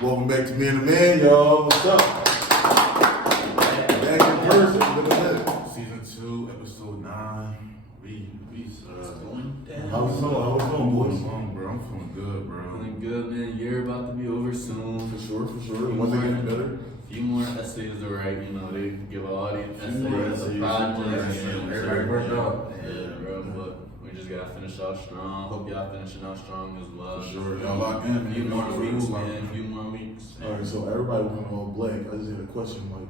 Welcome back to Man to Man, y'all. What's up? Back in person. Season 2, episode 9. We going down. How's it going, boys? Bro, I'm feeling good, bro. Feeling good, man. Year about to be over soon. For sure. Once it gets better. A few more essays to write. You know, they give all the essays, essays, projects. everybody worked out. Yeah, bro. But we just gotta finish out strong. Hope y'all finishing out strong as well. For sure. Y'all locked in. A few more weeks, man. A few more weeks. Alright, so everybody went all blank. I just had a question. Like,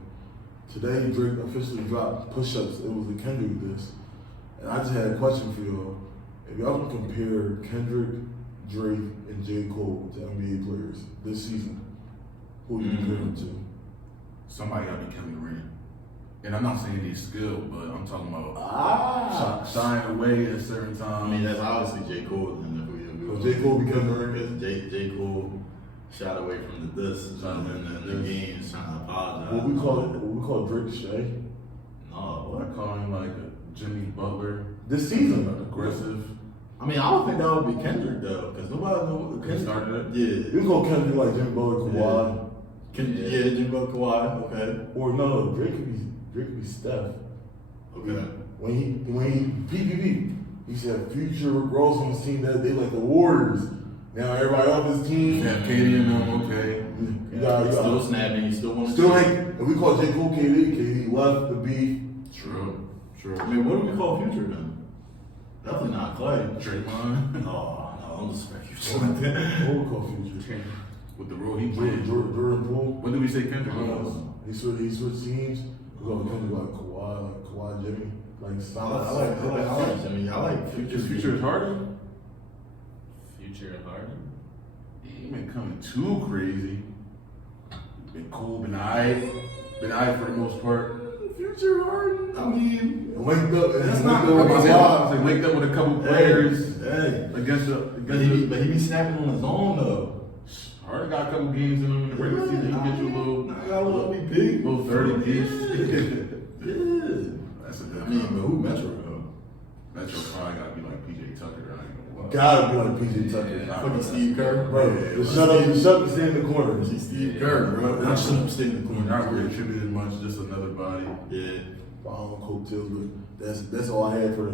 today Drake officially dropped push-ups. It was the Kendrick diss. And I just had a question for y'all. If y'all can compare Kendrick, Drake, and J. Cole to NBA players this season, who do you compare them to? Somebody got to be Kevin Durant. And I'm not saying he's skilled, but I'm talking about shying away at certain times. I mean, that's obviously J. Cole. And So J. Cole become Durant? Because J. Cole shot away from the diss and the game is trying to apologize. What we call Drake Shay? No, I call him like a Jimmy Butler. This season. Aggressive. I mean, I don't think that would be Kendrick though, because nobody knows what Kendrick started it? Yeah. We call Kendrick like Jimmy Butler, Kawhi. Yeah, Jimmy Butler, Kawhi. Okay. Or no, Drake could be Steph. Okay. When he PPP, he said Future Rick Ross on his team that they like the Warriors. Now everybody off his team. Yeah, KD and them, okay. You got Still snapping. You still want to still ain't. If we call J. Cole KD left the beef. True. I mean, what do we call Future then? Definitely not Clay. Draymond. No, don't disrespect Future like that. What we call Future? With the role he Jordan played. Poole. What did we say Kendrick was? He switched teams. We call Kendrick like Kawhi Jimmy. Like I solid. like Jimmy. I like Future. Is Future is Harden? Future and Harden. He ain't been coming too crazy. Been cool, been aight for the most part. Future Harden. I mean, Linked up. That's Linked not- up I with was Kawhi. like linked up with a couple players Hey. against the. But he be snapping on his own though. Harden got a couple games in him in the regular season. He can get you a little, I got a little big. little 30 piece. Yeah. That's a I good mean, but who Metro though? Metro probably gotta be like PJ Tucker. I ain't gonna lie. Gotta be like PJ Tucker. Yeah. Fucking Steve Kerr. Bro, just shut up and stay in the corner. He's Steve Kerr, bro. Not shut up, stay in the corner. Not really attributed much, just another body. Yeah. Following coattails, but that's all I had for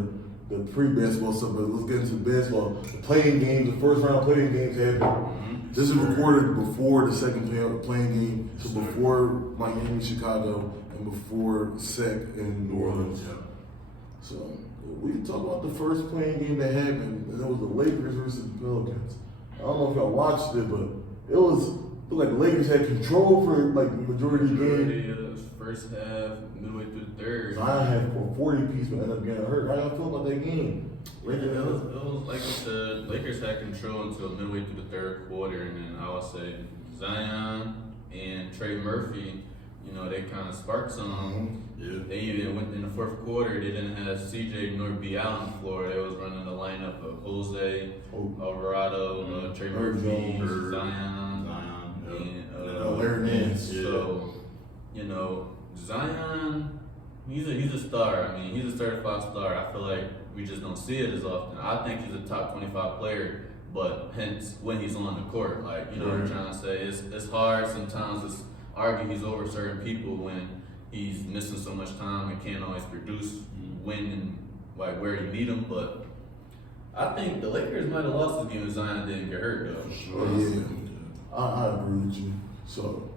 the pre-basketball stuff. But let's get into basketball. The playing games, the first round playing games happened. This is recorded before the second playing game, so before Miami, Chicago, and before SEC in New Orleans. So we can talk about the first playing game that happened, and it was the Lakers versus the Pelicans. I don't know if y'all watched it, but it looked like the Lakers had control for like the majority of the game. First half, midway through the third. Zion had a 40 piece, but ended up getting hurt. How y'all feel about that game? It was like I said, Lakers had control until midway through the third quarter, and then I would say Zion and Trey Murphy, you know, they kind of sparked some. Yeah. They even went in the fourth quarter. They didn't have CJ nor B out on the floor. They was running the lineup of Jose, Alvarado, Trey Murphy, Zion, and Larry Nance. So, you know, Zion, he's a star. I mean, he's a certified star. I feel like we just don't see it as often. I think he's a top 25 player, but hence when he's on the court, like, you know what I'm trying to say. It's hard sometimes to argue he's over certain people when he's missing so much time and can't always produce when and like where you need him. But I think the Lakers might have lost this game if Zion didn't get hurt though. Oh, yeah. I agree with you. So,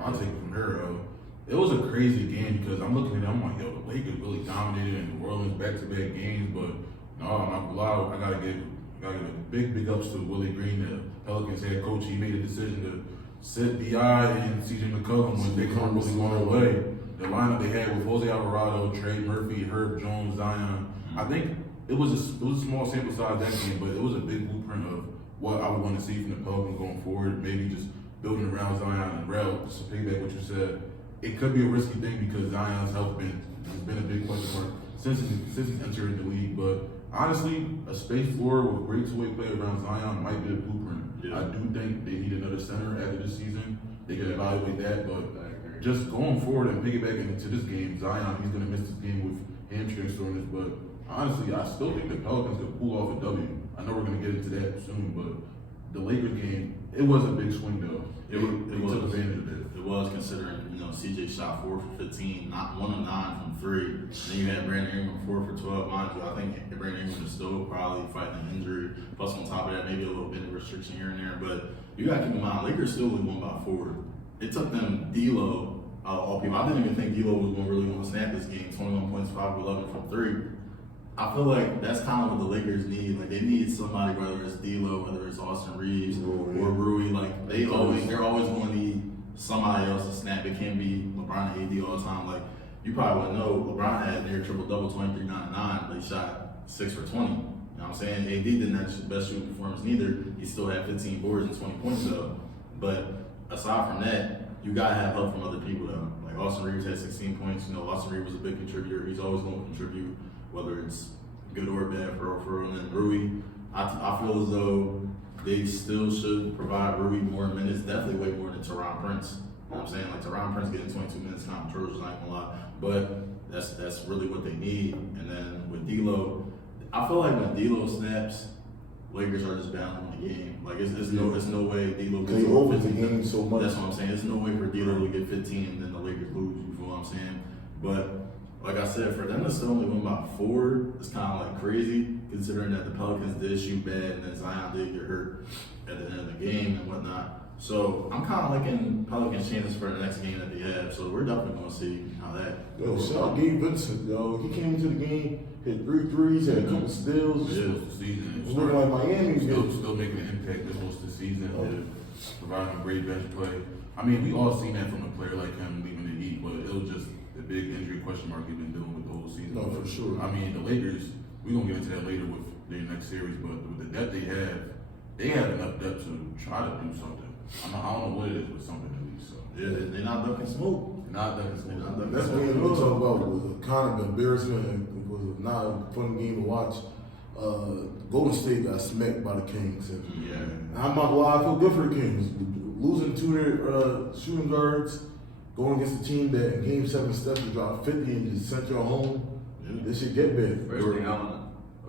I'll take it from here, though. It was a crazy game because I'm looking at it, I'm like, yo, the Lakers really dominated in New Orleans back-to-back games, but no, I'm not gonna lie, I gotta give a big ups to Willie Green, the Pelicans head coach. He made a decision to sit B.I. and CJ McCollum when they couldn't really go their way. The lineup they had with Jose Alvarado, Trey Murphy, Herb Jones, Zion. I think it was a small sample size that game, but it was a big blueprint of what I would want to see from the Pelicans going forward. Maybe just building around Zion and Rel. Just to piggyback what you said, it could be a risky thing because Zion's health has been a big question mark since he's entered the league. But honestly, a space floor with great two-way play around Zion might be a blueprint. Yeah. I do think they need another center after this season. They could evaluate that, but just going forward and piggybacking into this game, Zion, he's going to miss this game with hamstring soreness. But honestly, I still think the Pelicans could pull off a W. I know we're going to get into that soon, but the Lakers game, It was a big swing though. It was. took advantage of it. It was considering, CJ shot 4 for 15, not 1 of 9 from 3. Then you had Brandon Ingram 4 for 12. Mind you, I think Brandon Ingram is still probably fighting an injury. Plus, on top of that, maybe a little bit of restriction here and there. But you got to keep in mind, Lakers still was won by 4. It took them D'Lo out of all people. I didn't even think D'Lo was really going to snap this game. 21 points, 5 of 11 from 3. I feel like that's kind of what the Lakers need. Like they need somebody, whether it's D'Lo, whether it's Austin Reeves or Rui. Like they're always going to need somebody else to snap. It can't be LeBron and AD all the time. Like you probably wouldn't know, LeBron had near triple double, 23, 9, and 9. But he shot 6 for 20. You know what I'm saying? AD didn't have his best shooting performance neither. He still had 15 boards and 20 points though. But aside from that, you gotta have help from other people though. Like Austin Reeves had 16 points. Austin Reeves was a big contributor. He's always going to contribute, whether it's good or bad for real. And then Rui, I feel as though they still should provide Rui more minutes, definitely way more than Teron Prince. You know what I'm saying? Like Teron Prince getting 22 minutes, kind of Trojans, I ain't gonna lie. But that's really what they need. And then with D'Lo, I feel like when D'Lo snaps, Lakers are just bound on the game. Like it's no way D'Lo gets They over over the game so much. That's what I'm saying. There's no way for D'Lo to get 15 and then the Lakers lose. You feel what I'm saying? But like I said, for them to still only win by 4, it's kind of like crazy considering that the Pelicans did shoot bad and then Zion did get hurt at the end of the game and whatnot. So I'm kind of liking Pelicans' chances for the next game that they have. So we're definitely going to see how that goes. Shout out Gabe Vincent, yo. He came into the game, hit 3 threes, had a couple steals. This was the season. It was looking like Miami. Still making an impact this was the season. Providing a great bench play. I mean, we all seen that from a player like him leaving the Heat, but it was just the big injury question mark he's been dealing with the whole season. No, for sure. I mean, the Lakers, we're going to get into that later with their next series, but with the depth they have enough depth to try to do something. I don't know what it is, but something at least. So. Yeah, they're not ducking smoke. They're not ducking smoke. That's what we're talking about. Was a kind of embarrassment and it was not a fun game to watch. Golden State got smacked by the Kings. And I'm not gonna lie, I feel good for the Kings. Losing 2 of their shooting guards, going against a team that in Game 7 Steph dropped 50 and just sent you home. They should get big. First thing I wanna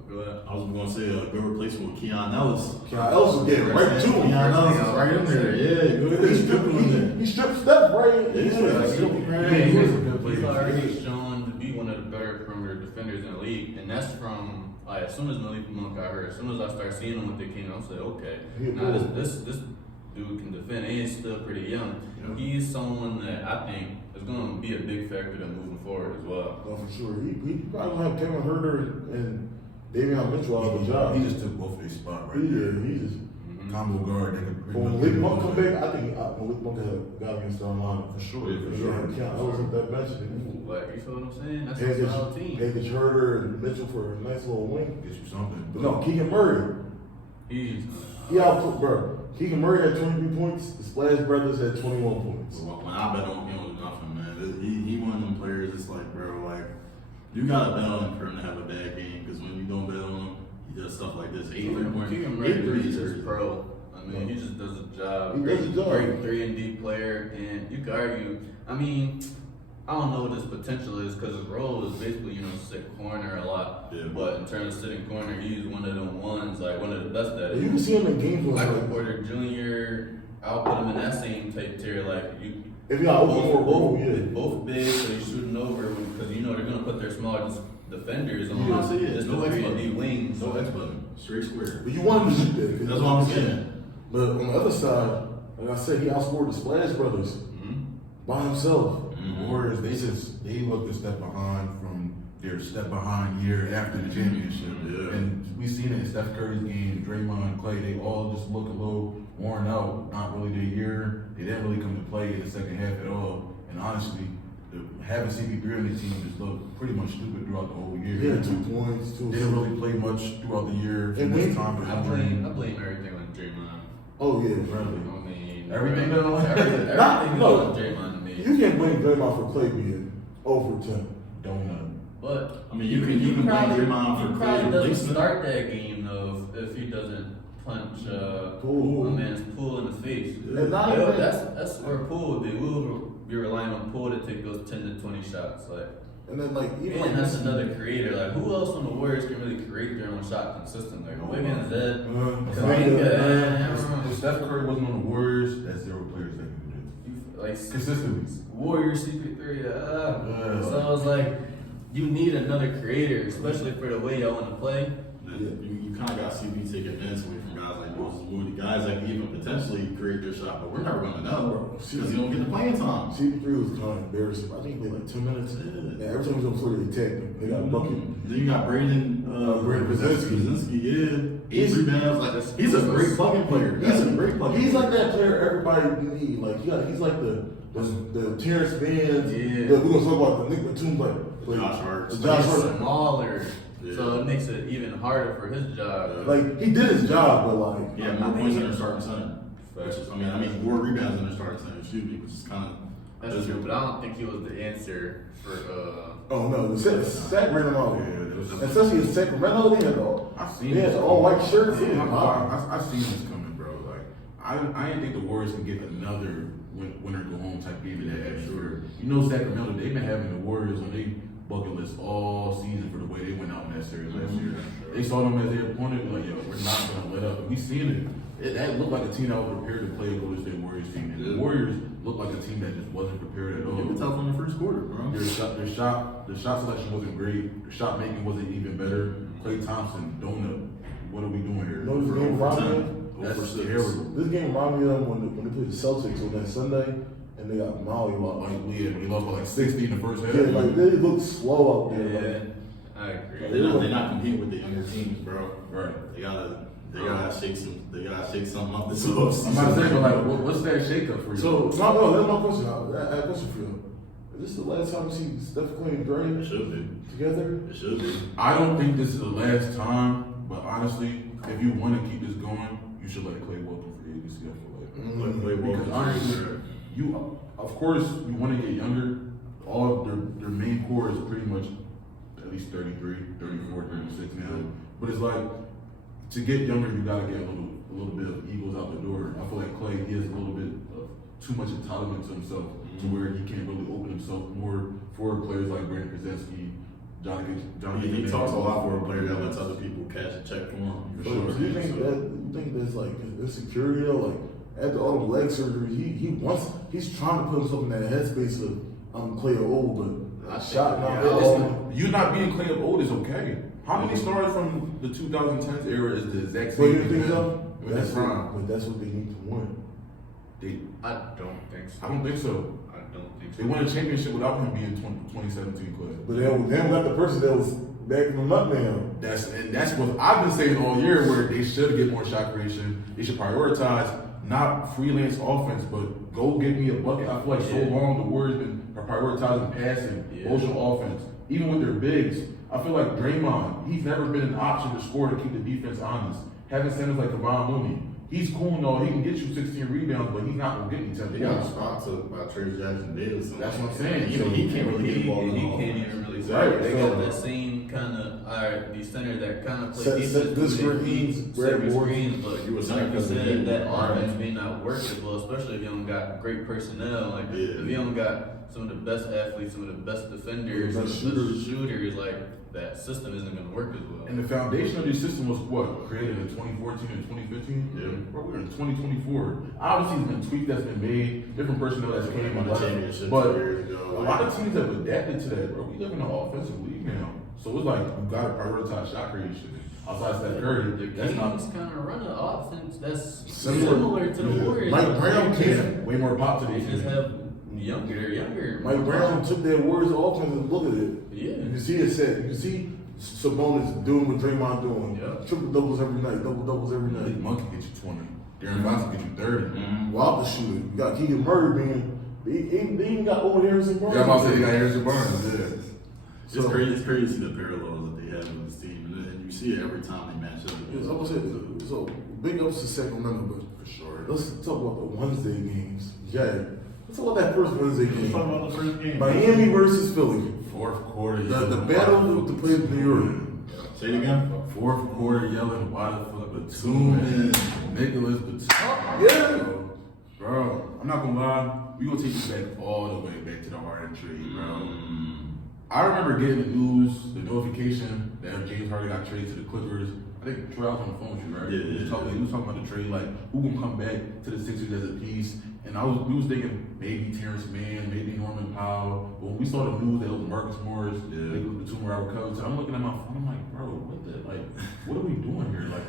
go ahead. I was gonna say a good replacement with Keon Ellis. Keon Ellis was getting right to him. Keon Ellis is right in there. Yeah, good. He's stripping in there. He stripped Steph right. He's stripping right in He was a there. good He's player. already shown to be one of the better perimeter defenders in the league, and that's from as soon as Malik Monk got hurt. As soon as I started seeing him with the King, I said, okay, now this dude can defend. And he's still pretty young. Yeah. He's someone that I think is going to be a big factor to moving forward as well. Oh, for sure. He probably gonna have Kevin Herter and Davion Mitchell out of the job. He just took both of their spot right there. He just. Combo guard. They could When Malik Monk come back, I think Malik Monk got against our line for sure. Yeah, for sure. Keon Ellis at that bench. Like, you feel what I'm saying? That's a solid team. Package Herter and Mitchell for a nice little wing. Get you something. But no, Keegan Murray. He's He output, bro. Keegan Murray had 23 points. The Splash Brothers had 21 points. When I bet on him, it was nothing, man. He one of them players. It's like, bro, like you gotta bet on him for him to have a bad game because when you don't bet on him, he does stuff like this. 8 3-point, Keegan 8 Murray threes. is just pro. I mean, he just does a job. He does a job. Great 3-and-D player, and you could argue. I mean, I don't know what his potential is because his role is basically, sit corner a lot. Yeah. But in terms of sitting corner, he's one of them ones, like one of the best at it. You can see him in games when Michael like, Porter Jr., I'll put him in that same type tier. Like if you got open for a goal, yeah. both big, so you're shooting over because they're gonna put their smaller defenders on. Yeah, I see it. Just No the X 3-and-D button. wings. No X button. Straight square. But you want him to shoot that. That's what I'm saying. But on the other side, like I said, he outscored the Splash Brothers by himself. Warriors, they looked a step behind from their step behind year after the championship. Yeah. And we seen it in Steph Curry's game, Draymond, Clay, they all just look a little worn out, not really their year. They didn't really come to play in the second half at all. And honestly, having CP3 on the team just looked pretty much stupid throughout the whole year. Yeah, 2 points, 2 They didn't really play much throughout the year. And This we- time for I injury. blame everything on Draymond. Oh, yeah. Really? I mean, Everything though? everything is on Draymond to me. You can't blame Draymond for Clay being over 10. Donut. But I mean, you can blame Draymond for he Clay probably doesn't replacement. start that game though if he doesn't punch Poole. my man's Poole in the face. That's not even- That's where Poole would be. We would be relying on Poole to take those 10 to 20 shots. Like And then like even And that's another creator. Like who else on the Warriors can really create their own shot consistently? Like Wiggins, that. If Steph Curry wasn't on the Warriors, that's 0 players that can do it. Like Consistently. Warriors CP3. So it's like you need another creator, especially for the way y'all want to play. You kind of got CP taking minutes away from guys like Moses Moody, guys that can even potentially create their shot, but we're never going to know because he don't get the playing time. CP3 was kind of embarrassing. I think he played like 2 minutes. Yeah, every time he was on the floor, they attacked him. They got a bucket. Then you got Brandon Brzezinski, yeah. 8 rebounds. Like, he's a great fucking player. He's a great fucking He's player. like that player everybody need. Like he's like the Terrence Manns. Yeah. We're gonna talk about the Nick Batum, like Josh Hart. Josh He's Hart. smaller, Yeah. so it makes it even harder for his job. Like he did his job, but like He had more points than their starting center. Which is, I mean, more rebounds than their starting center, excuse me, which is kind of. That's true, but I don't think he was the answer for. oh no, the sack ran him out. Yeah, it was just- Especially in Sacramento, they had all I've seen they had this all white shirts. Yeah, Yeah, I've seen this coming, bro. Like, I didn't think the Warriors can get another winner go home type game in that atmosphere. You know, Sacramento, they've been having the Warriors on their bucket list all season for the way they went out in that series last year. They saw them as their opponent, like, yo, we're not gonna let up. And we seen it. That looked like a team that was prepared to play a Golden State Warriors team. And the Warriors looked like a team that just wasn't prepared at all. You can tell from the first quarter, bro. The shot selection wasn't great. The shot making wasn't even better. Klay Thompson, donut. What are we doing here? You know this game reminded me of? That's terrible. This game reminded me of when they played the Celtics on that Sunday and they got mollywopped. Like we lost by like 60 in the first half. Yeah, like they look slow out there. Yeah, Like, I agree. They're not competing with the younger teams, bro. Right. They gotta shake something up this offseason. I'm not saying, but like, what's that shakeup for you? so no, that's my question. I have a question for you. Is this the last time we see Steph Curry and It Dre should be. together? It should be. I don't think this is the last time, but honestly, if you want to keep this going, you should let Klay walk in free agency. I feel like. Like, Because honestly, of course, you want to get younger. All of their main core is pretty much at least 33, 34, 36 now. But it's like, to get younger, you gotta get a little bit of egos out the door. I feel like Klay, he has a little bit of too much entitlement to himself to where he can't really open himself more for players like Brandon Krasinski, He talks a lot for a player that lets other people cash a check for him. For So sure. do you think that's like insecurity though? Like after all the leg surgery, he's trying to put himself in that headspace of I'm Klay old, but I shot now. Listen, you not being Klay of old is okay. How many stars from the 2010s era is the exact So same? you think so? With that prime. But that's what they need to win. I don't think so. I don't think so. I don't think so. They won a championship without him being 2017 Klay. But they don't got the person that was backing them up now. That's what I've been saying all year. Where they should get more shot creation. They should prioritize not freelance offense, but go get me a bucket. I feel like so long the Warriors been prioritizing passing, motion offense, even with their bigs. I feel like Draymond, he's never been an option to score to keep the defense honest. Having centers like Kevon Looney, he's cool and all. He can get you 16 rebounds, but he's not gonna get me 10 They got a points. spot took by Trace Jackson Davis. That's what I'm saying. Even he can't really get the ball in He the can't offense. even really Right, say. They so- got that same kind of, alright, these centers that kind of play Set defense. good with their screens, feet, grab set boards. screens, but You were saying like you because of the said, game. that Right. offense may not work as well, especially if you don't got great personnel. Like Yeah. if you don't got some of the best athletes, some of the best defenders, some of Best the best shooters, like that system isn't gonna work as well. And the foundation of this system was what? Created in 2014 and 2015? Yeah. Bro, we're in 2024. Obviously, there's been tweaks that's been made, different personnel that's came Won in. the championship But 2 years ago. a lot of teams have adapted to that, bro. We live in an offensive league now. So it's like, you gotta prioritize shot creation. Outside Steph Curry, The that's not Kings kind of run an offense that's Similar. similar to the Yeah. Warriors. Mike Brown can't. way more pop to They these just teams. have younger. Mike Brown took their Warriors offense and look at it. Yeah. You can see it set. You can see Sabonis doing what Draymond doing. Yeah. Triple doubles every night, double doubles every Malik night. Monk can get you 20. Darren Fox can get you 30. Mhm. Wilder shooting. You got Keegan Murray being. They even got Owen Harrison Barnes. Yeah, I'm about to say they got Harrison Barnes. Yeah. It's crazy. It's crazy to see the parallels that they have with this team, and you see it every time they match up. Yes, I was saying, so big ups to Sacramento, but For sure. let's talk about the Wednesday games. Yeah, let's talk about that first Wednesday Let's game. talk about the first game. Miami versus Philly. Fourth quarter. The yelling, battle why the with the fuck players in New York. Say it again. Fourth quarter yelling, why the fuck Batum and Nicholas Batum. Yeah. Bro, I'm not gonna lie. We gonna take this back all the way back to the Harden trade, bro. I remember getting the news, the notification that James Harden got traded to the Clippers. I think Troy was on the phone with you, right? Yeah, He was talking about the trade, like who gonna come back to the Sixers as a piece. And we was thinking maybe Terrence Mann, maybe Norman Powell. But when we saw the news that it was Marcus Morris, they was Batum, Robert Covington, I'm looking at my phone, I'm like, bro, what are we doing here? Like,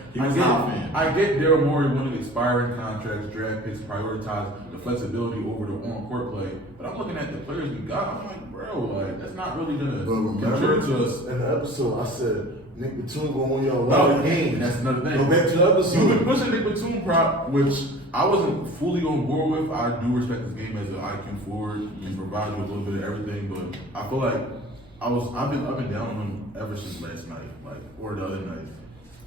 I get Daryl Morey wanting expiring contracts, draft picks, prioritize the flexibility over the on-court play. But I'm looking at the players we got, I'm like, bro, like that's not really gonna contribute to us. In the episode, I said Nick Batum gonna win y'all a lot of games. That's another thing. Go back to the episode. You've been pushing Nick Batum prop, which I wasn't fully on board with. I do respect this game as an IQ forward and provide you a little bit of everything, but I feel like I've been up and down on him ever since last night, or the other night.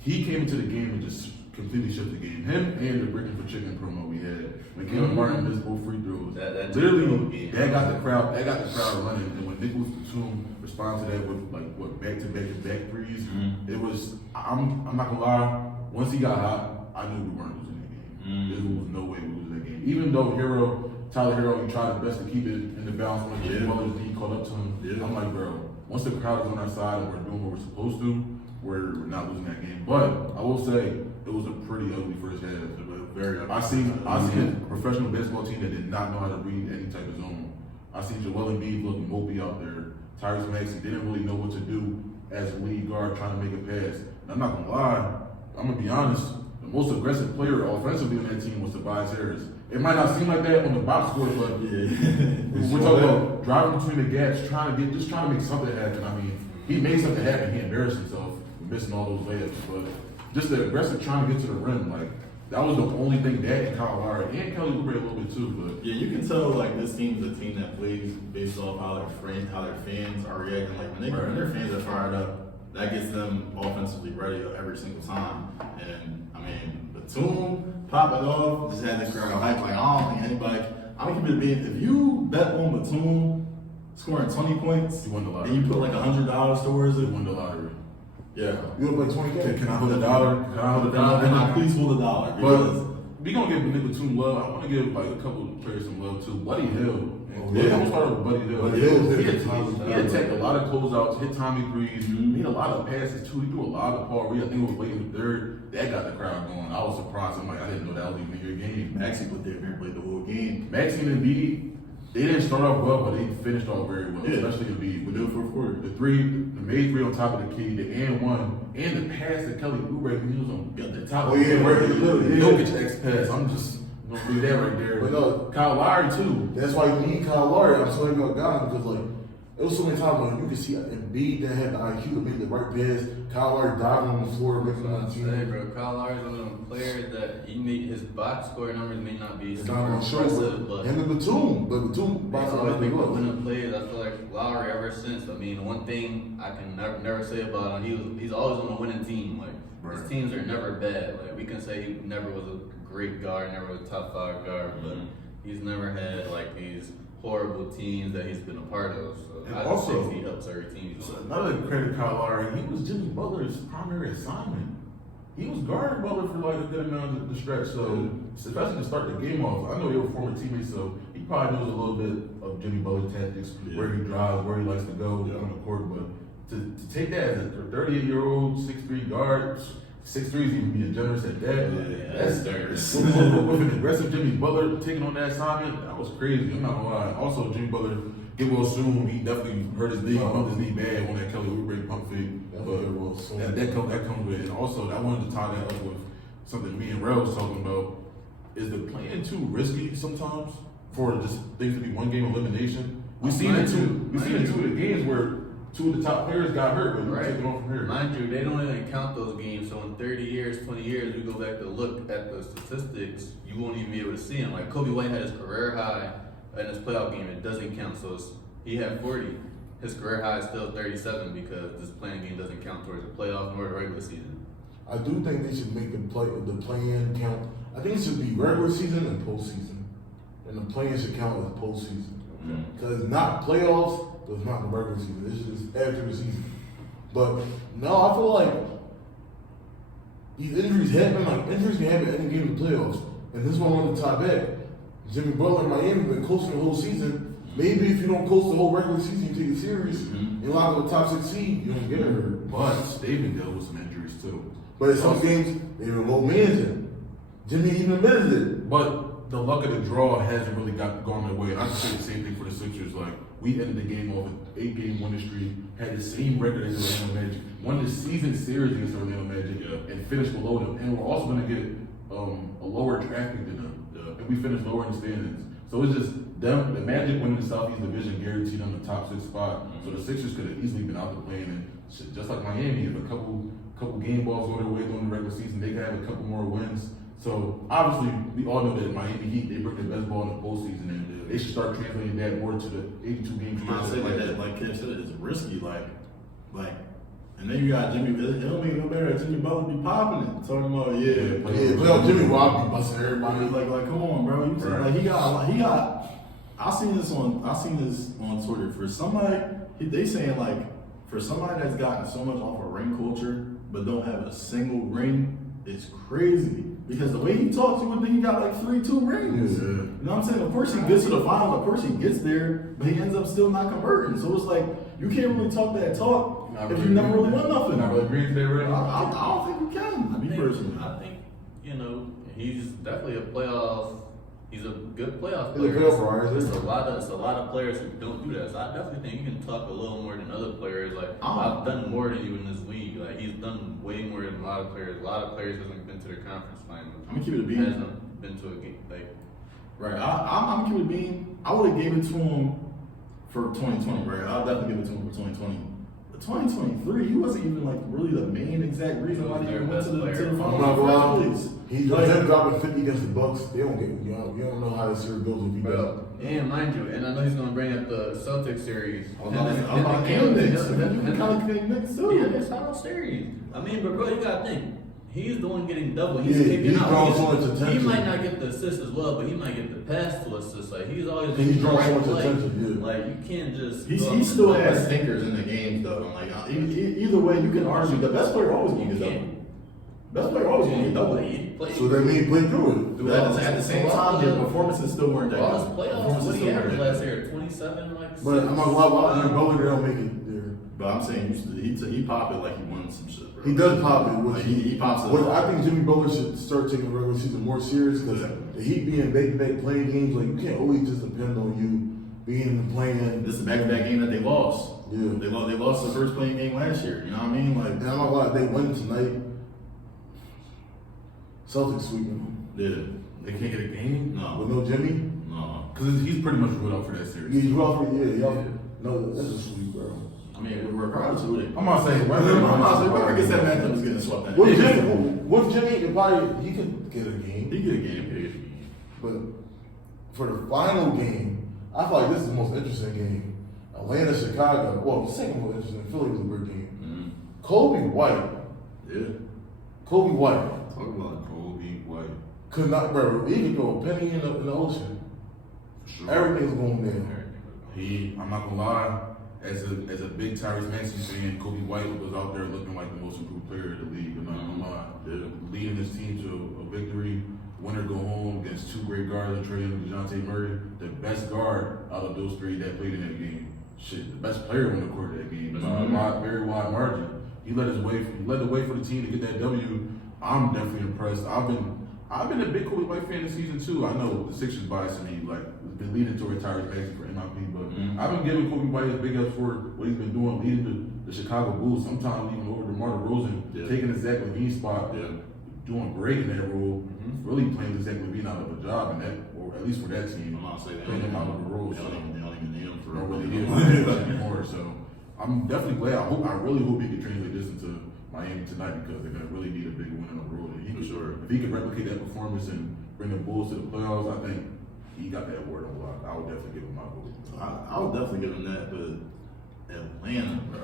He came into the game and just completely shifted the game. Him and the Breaking for Chicken promo we had when Kevin Martin missed both free throws. That literally that got the crowd running. And when Nicholas Batum responded to that with back-to-back threes, it was I'm not gonna lie. Once he got hot, I knew we weren't losing that game. There was no way we would lose that game. Even though Tyler Hero, he tried his best to keep it in the balance when Jimmy Butler's knee caught up to him. Yeah. I'm like, bro, once the crowd is on our side and we're doing what we're supposed to, we're not losing that game. But I will say it was a pretty ugly first half. I seen a professional basketball team that did not know how to read any type of zone. I seen Joel Embiid looking mopey out there. Tyrese Maxey didn't really know what to do as a lead guard trying to make a pass. And I'm not gonna lie, I'm gonna be honest. The most aggressive player offensively on that team was Tobias Harris. It might not seem like that on the box score, but we're talking about driving between the gaps, trying to make something happen. I mean, he made something happen. He embarrassed himself for missing all those layups, but just the aggressive trying to get to the rim, like that was the only thing that and Kyle Lowry and Kelly Oubre a little bit too. But yeah, you can tell like this team's a team that plays based off how their fans are reacting. Like when their fans are fired up, that gets them offensively ready every single time. And I mean, Batum pop it off, just had the crowd hype. Like I don't think anybody. I'm gonna keep it being. If you bet on Batum scoring 20 points, you won the lottery. And you put like $100 towards it, you won the lottery. Yeah. You want to play 20K? Can I hold $1? Can I hold $1? Can I please hold $1? But we gonna give Nick Batum love. I want to give like a couple of players some love too. Buddy Hill. Yeah. I'm starting with Buddy Hill. Buddy Hill He attacked a lot of closeouts, hit Tommy threes, made a lot of passes too. He threw a lot of Paul Reed. I think it was late in the third. That got the crowd going. I was surprised. I'm like, I didn't know that was even in your game. Maxey put there and played the whole game. Maxey and Embiid, they didn't start off well, but they finished off very well, especially Embiid. We do it for a quarter. The made three on top of the key, the and one, and the pass to Kelly Oubre when he was on the top of the Jokic X pass. I'm just gonna do that right there. But no, Kyle Lowry too. That's why you need Kyle Lowry. I'm so happy about God because like it was so many times when you could see Embiid that had the IQ to make the right pass. Kyle Lowry diving on the floor, making on the team. Hey, bro, Kyle Lowry's one of them players that his box score numbers may not be It's super not gonna show, impressive, but him and Batum, Batum he's box always out been like winning plays. I feel like Lowry ever since. I mean, one thing I can never say about him, he's always on a winning team. Like his teams are never bad. Like we can say he never was a great guard, never was a top 5 guard, but he's never had like these horrible teams that he's been a part of. So And I also, think he helps every team. So another credit Kyle Lowry, he was Jimmy Butler's primary assignment. He was guarding Butler for like a good amount of the stretch. So especially to start the game off, I know they were former teammates, so he probably knows a little bit of Jimmy Butler's tactics, where he drives, where he likes to go on the court. But to take that as a 38-year-old 6'3" guard, 6'3" is even being generous at that. That's dangerous. With an aggressive Jimmy Butler taking on that assignment, that was crazy. I'm not gonna lie. Also, Jimmy Butler get well soon. He definitely hurt his knee, bumped his knee bad on that Kelly Oubre pump fake. But that comes with it. And also, I wanted to tie that up with something me and Rel was talking about. Is the playing too risky sometimes for just things to be one game elimination? We've seen it two of the games where two of the top players got hurt, but we're taking on from here. Mind you, they don't even count those games. So in 30 years, 20 years, we go back to look at the statistics, you won't even be able to see them. Like Kobe White had his career high in his playoff game. It doesn't count. So he had 40. His career high is still 37 because this playing game doesn't count towards the playoff nor the regular season. I do think they should make the play-in count. I think it should be regular season and postseason, and the play-in should count as postseason. Because not playoffs, but it's not the regular season. It's just after the season. But no, I feel like these injuries happen. Like injuries can happen any game in the playoffs, and this one on the top back. Jimmy Butler in Miami been coaching the whole season. Maybe if you don't coach the whole regular season, you take it serious, Mm-hmm. and lock up a top 6 seed, you don't get hurt. But they've been dealing with some injuries too. But in some games, they were low managing. Jimmy even admitted it. But the luck of the draw hasn't really gone their way. And I can say the same thing for the Sixers. Like, we ended the game off an 8-game winning streak, had the same record as the Orlando Magic, won the season series against the Orlando Magic, and finished below them. And we're also going to get a lower draft pick than them. And we finished lower in the standings. So it's just them, the Magic winning the Southeast Division guaranteed them the top 6 spot. So the Sixers could have easily been out the plane. And shit, just like Miami, if a couple game balls go their way during the regular season, they could have a couple more wins. So obviously, we all know that Miami Heat, they bring their best ball in the postseason, and they should start translating that more to the 82 games. I say like Kev said, it's risky. And then you got Jimmy. It don't make no better that Jimmy Butler be popping it, talking about Playoff Jimmy Bob be busting everybody. Like come on, bro. You Right. like he got. I seen this on Twitter. For somebody, they saying like for somebody that's gotten so much off of ring culture but don't have a single ring, it's crazy. Because the way he talks, you would think he got like 3-2 rings. Yeah. You know what I'm saying? Of course he gets to the finals, of course he gets there, but he ends up still not converting. So it's like you can't really talk that talk if you never really won nothing. Not really agreeing to that, right? I don't think you can. Me personally. I think, he's definitely a playoff. He's a good playoff He's a player. playoff riser. It's a lot of players who don't do that. So I definitely think you can talk a little more than other players. Like I've done more than you in this league. Like he's done way more than a lot of players. A lot of players hasn't been to the conference finals. I'm gonna keep it a beat. Hasn't been to a game. Like Right. I'm gonna keep it a beat. I would have gave it to him for 2020, right? I'll definitely give it to him for 2020. But 2023, he wasn't even like really the main exact reason why he even went to the I'm finals not gonna lie. in the first place. He's him dropping 50 against the Bucks. They don't get you don't know how the series goes if he does. and mind you, and I know he's gonna bring up the Celtics series. I'm about game Knicks. You can kind of think Knicks too. Yeah, it's final series. I mean, but bro, you gotta think. He's the one getting double. He's Yeah, kicking he's out. drawing so much He attention. might not get the assist as well, but he might get the pass to assist. Like he's always He's making the drawing so right much play. attention, yeah. Like you can't just. He go up still and- has stinkers in the games though. Like either way, you can argue the best player always gonna get double. Best player always gonna get double. He played- So that means play through But at the same time, their performances still weren't that all his good. playoffs. Performances What he still weren't averaged that last good. year? 27, like. it. But I'm not gonna lie, why Jimmy Butler they don't make it there. But I'm saying he popped it like he won some shit, bro. He does pop it. Which Like, he pops it. What I think Jimmy Butler should start taking the regular season more serious because the Heat being back-to-back playing games, like you can't always just depend on you being in the playing. This is the back-to-back game that they lost. Yeah. They lost the first playing game last year. You know what I mean? Like, And I'm not gonna lie, they win tonight. Celtics sweeping them. yeah. They can't get a game? With No. no Jimmy? No. Because he's pretty much ruled out for that series. He's rough, y'all. No, that's a sweep, bro. I mean, regardless of who they. I'm not saying Whoever gets that matchup is getting swept. That With day. Jimmy, he could get a game. He get a game, period. But for the final game, I feel like this is the most interesting game. Atlanta, Chicago. Well, the second most interesting. Philly was a great game. Mm-hmm. Kobe White. Yeah. Kobe White Talk about Kobe White. could not, bro. He could throw a penny in the ocean. For sure. Everything's going down. I'm not gonna lie, as a big Tyrese Maxey fan, Kobe White was out there looking like the most improved player in the league. I'm not gonna lie. Leading his team to a victory, winner go home against two great guards, Trae Young and DeJounte Murray, the best guard out of those three that played in that game. Shit, the best player on the court in that game. By a wide, very wide margin. He led the way for the team to get that W. I'm definitely impressed. I've been a big Kobe White fan this season too. I know the Sixers bias me, like been leading toward Tyrese Maxey for MIP, but I've been giving Kobe White his big ups for what he's been doing, leading the Chicago Bulls. Sometimes even over DeMar DeRozan, taking the Zach LaVine spot, doing great in that role. Really playing the Zach LaVine out of a job in that, or at least for that team. I'm not saying that. Playing him out of the role. They don't even need him for Don't really real. get it anymore. So I'm definitely glad. I really hope he can translate this into Miami tonight because they're gonna really need a big win on the road. And he For sure. If he can replicate that performance and bring the Bulls to the playoffs, I think he got that award on lock. I would definitely give him my vote. I would definitely give him that, but Atlanta, bro.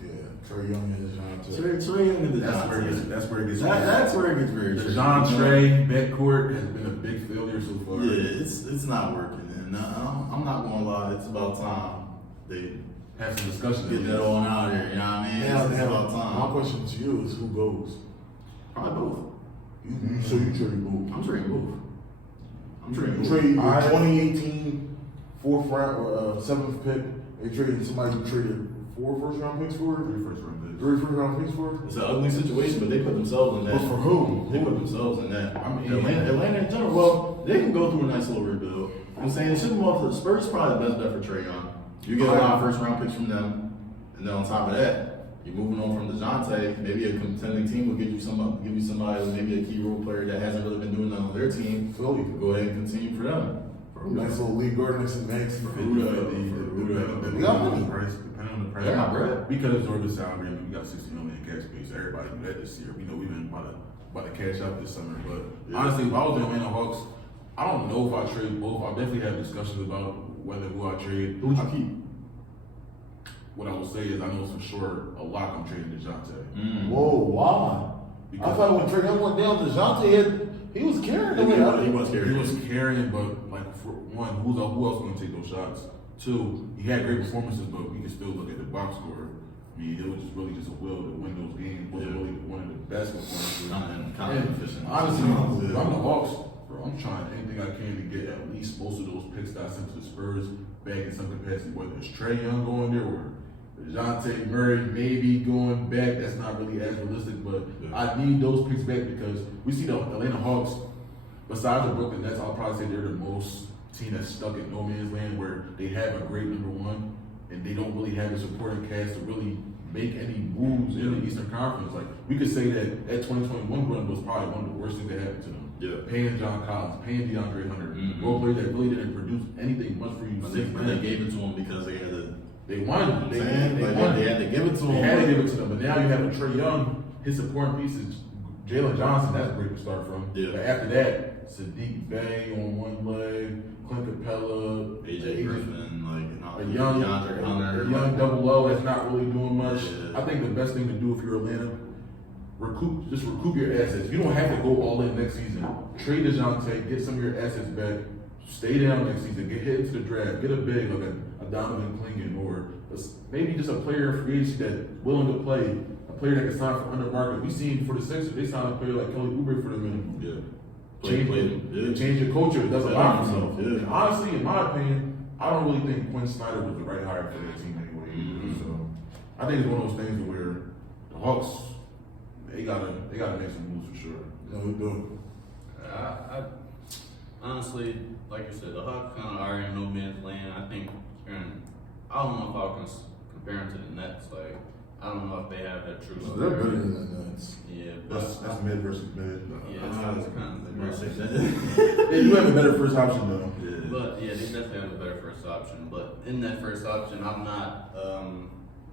Yeah, Trae Young and DeJounte. Trey Young and That's where it gets. That's where it gets. That's where it gets very tricky. DeJounte backcourt has been a big failure so far. Yeah, it's not working, and I'm not gonna lie. It's about time they Have some discussion. get that on out of here. You know what I mean? It's about My time. question to you is who goes? Probably both. So you trade both. I'm trading both. I'm trading both. Trade I- 2018 fourth round or seventh pick. They traded somebody who traded 4 first-round picks for it. 3 first-round picks. 3 first-round picks for it. It's an ugly situation, but they put themselves in that. But for who? They put themselves in that. I mean, Atlanta in general. Well, they can go through a nice little rebuild. I'm saying it shouldn't off the Spurs probably the best bet for Trae Young. You get a lot of first-round picks from them, and then on top of that, you're moving on from DeJounte. Maybe a contending team will give you somebody, maybe a key role player that hasn't really been doing that on their team. Philly. You can go ahead and continue for them. Nice little league guard next to Max. They got money. Depending on the price. They're not bread. Because of Jordan's salary, I mean, we got $60 million in cap space. Everybody knew that this year. We know we've been about to cash out this summer. But honestly, if I was the Atlanta Hawks, I don't know if I trade both. I definitely have discussions about who I trade. Who would you keep? What I will say is I know for sure a lot I'm trading DeJounte. Whoa, why? I thought when Trae Young went down, DeJounte he was carrying the way. He was carrying. He was carrying, but like for one, who else going to take those shots? 2, he had great performances, but we can still look at the box score. I mean, it was just really just a will to win those games. Wasn't really one of the best performances. Kind of efficient. Honestly, if I'm the Hawks, bro, I'm trying anything I can to get at least most of those picks that I sent to the Spurs back in some capacity. Whether it's Trae Young going there or DeJounte Murray maybe going back, that's not really as realistic, but I need those picks back because we see the Atlanta Hawks, besides the Brooklyn Nets, I'll probably say they're the most team that's stuck in no man's land where they have a great number one and they don't really have a supporting cast to really make any moves in the Eastern Conference. Like, we could say that 2021 run was probably one of the worst things that happened to them. Paying John Collins, paying DeAndre Hunter, role players that really didn't produce anything much for you. But they gave it to him because they had to. They won. They had to give it to him. They had to give it to them. But now you have a Trae Young. His supporting piece is Jalen Johnson. That's great to start from. Yeah. But after that, Sadiq Bey on one leg, Clint Capella, AJ Griffin, a young DeAndre Hunter, a young double O that's not really doing much. Yeah. I think the best thing to do if you're Atlanta, recoup your assets. You don't have to go all in next season. Trade DeJounte, get some of your assets back. Stay down next season. Get hit into the draft. Get a big like a Donovan Clingan or maybe just a player in free agency that's willing to play. A player that can sign for under market. We seen for the Sixers, they signed a player like Kelly Oubre for the minimum. Change your culture. It does a lot for himself. And honestly, in my opinion, I don't really think Quinn Snyder was the right hire for that team anyway. So I think it's one of those things where the Hawks they gotta make some moves for sure. No, we do. I honestly, like you said, the Hawks kind of are in no man's land. I think, I don't know if I can compare them to the Nets. Like, I don't know if they have that true. They're better than the Nets. Yeah, That's mid versus mid. Yeah, it's kind of They do have a better first option though. But yeah, they definitely have a better first option. But in that first option, I'm not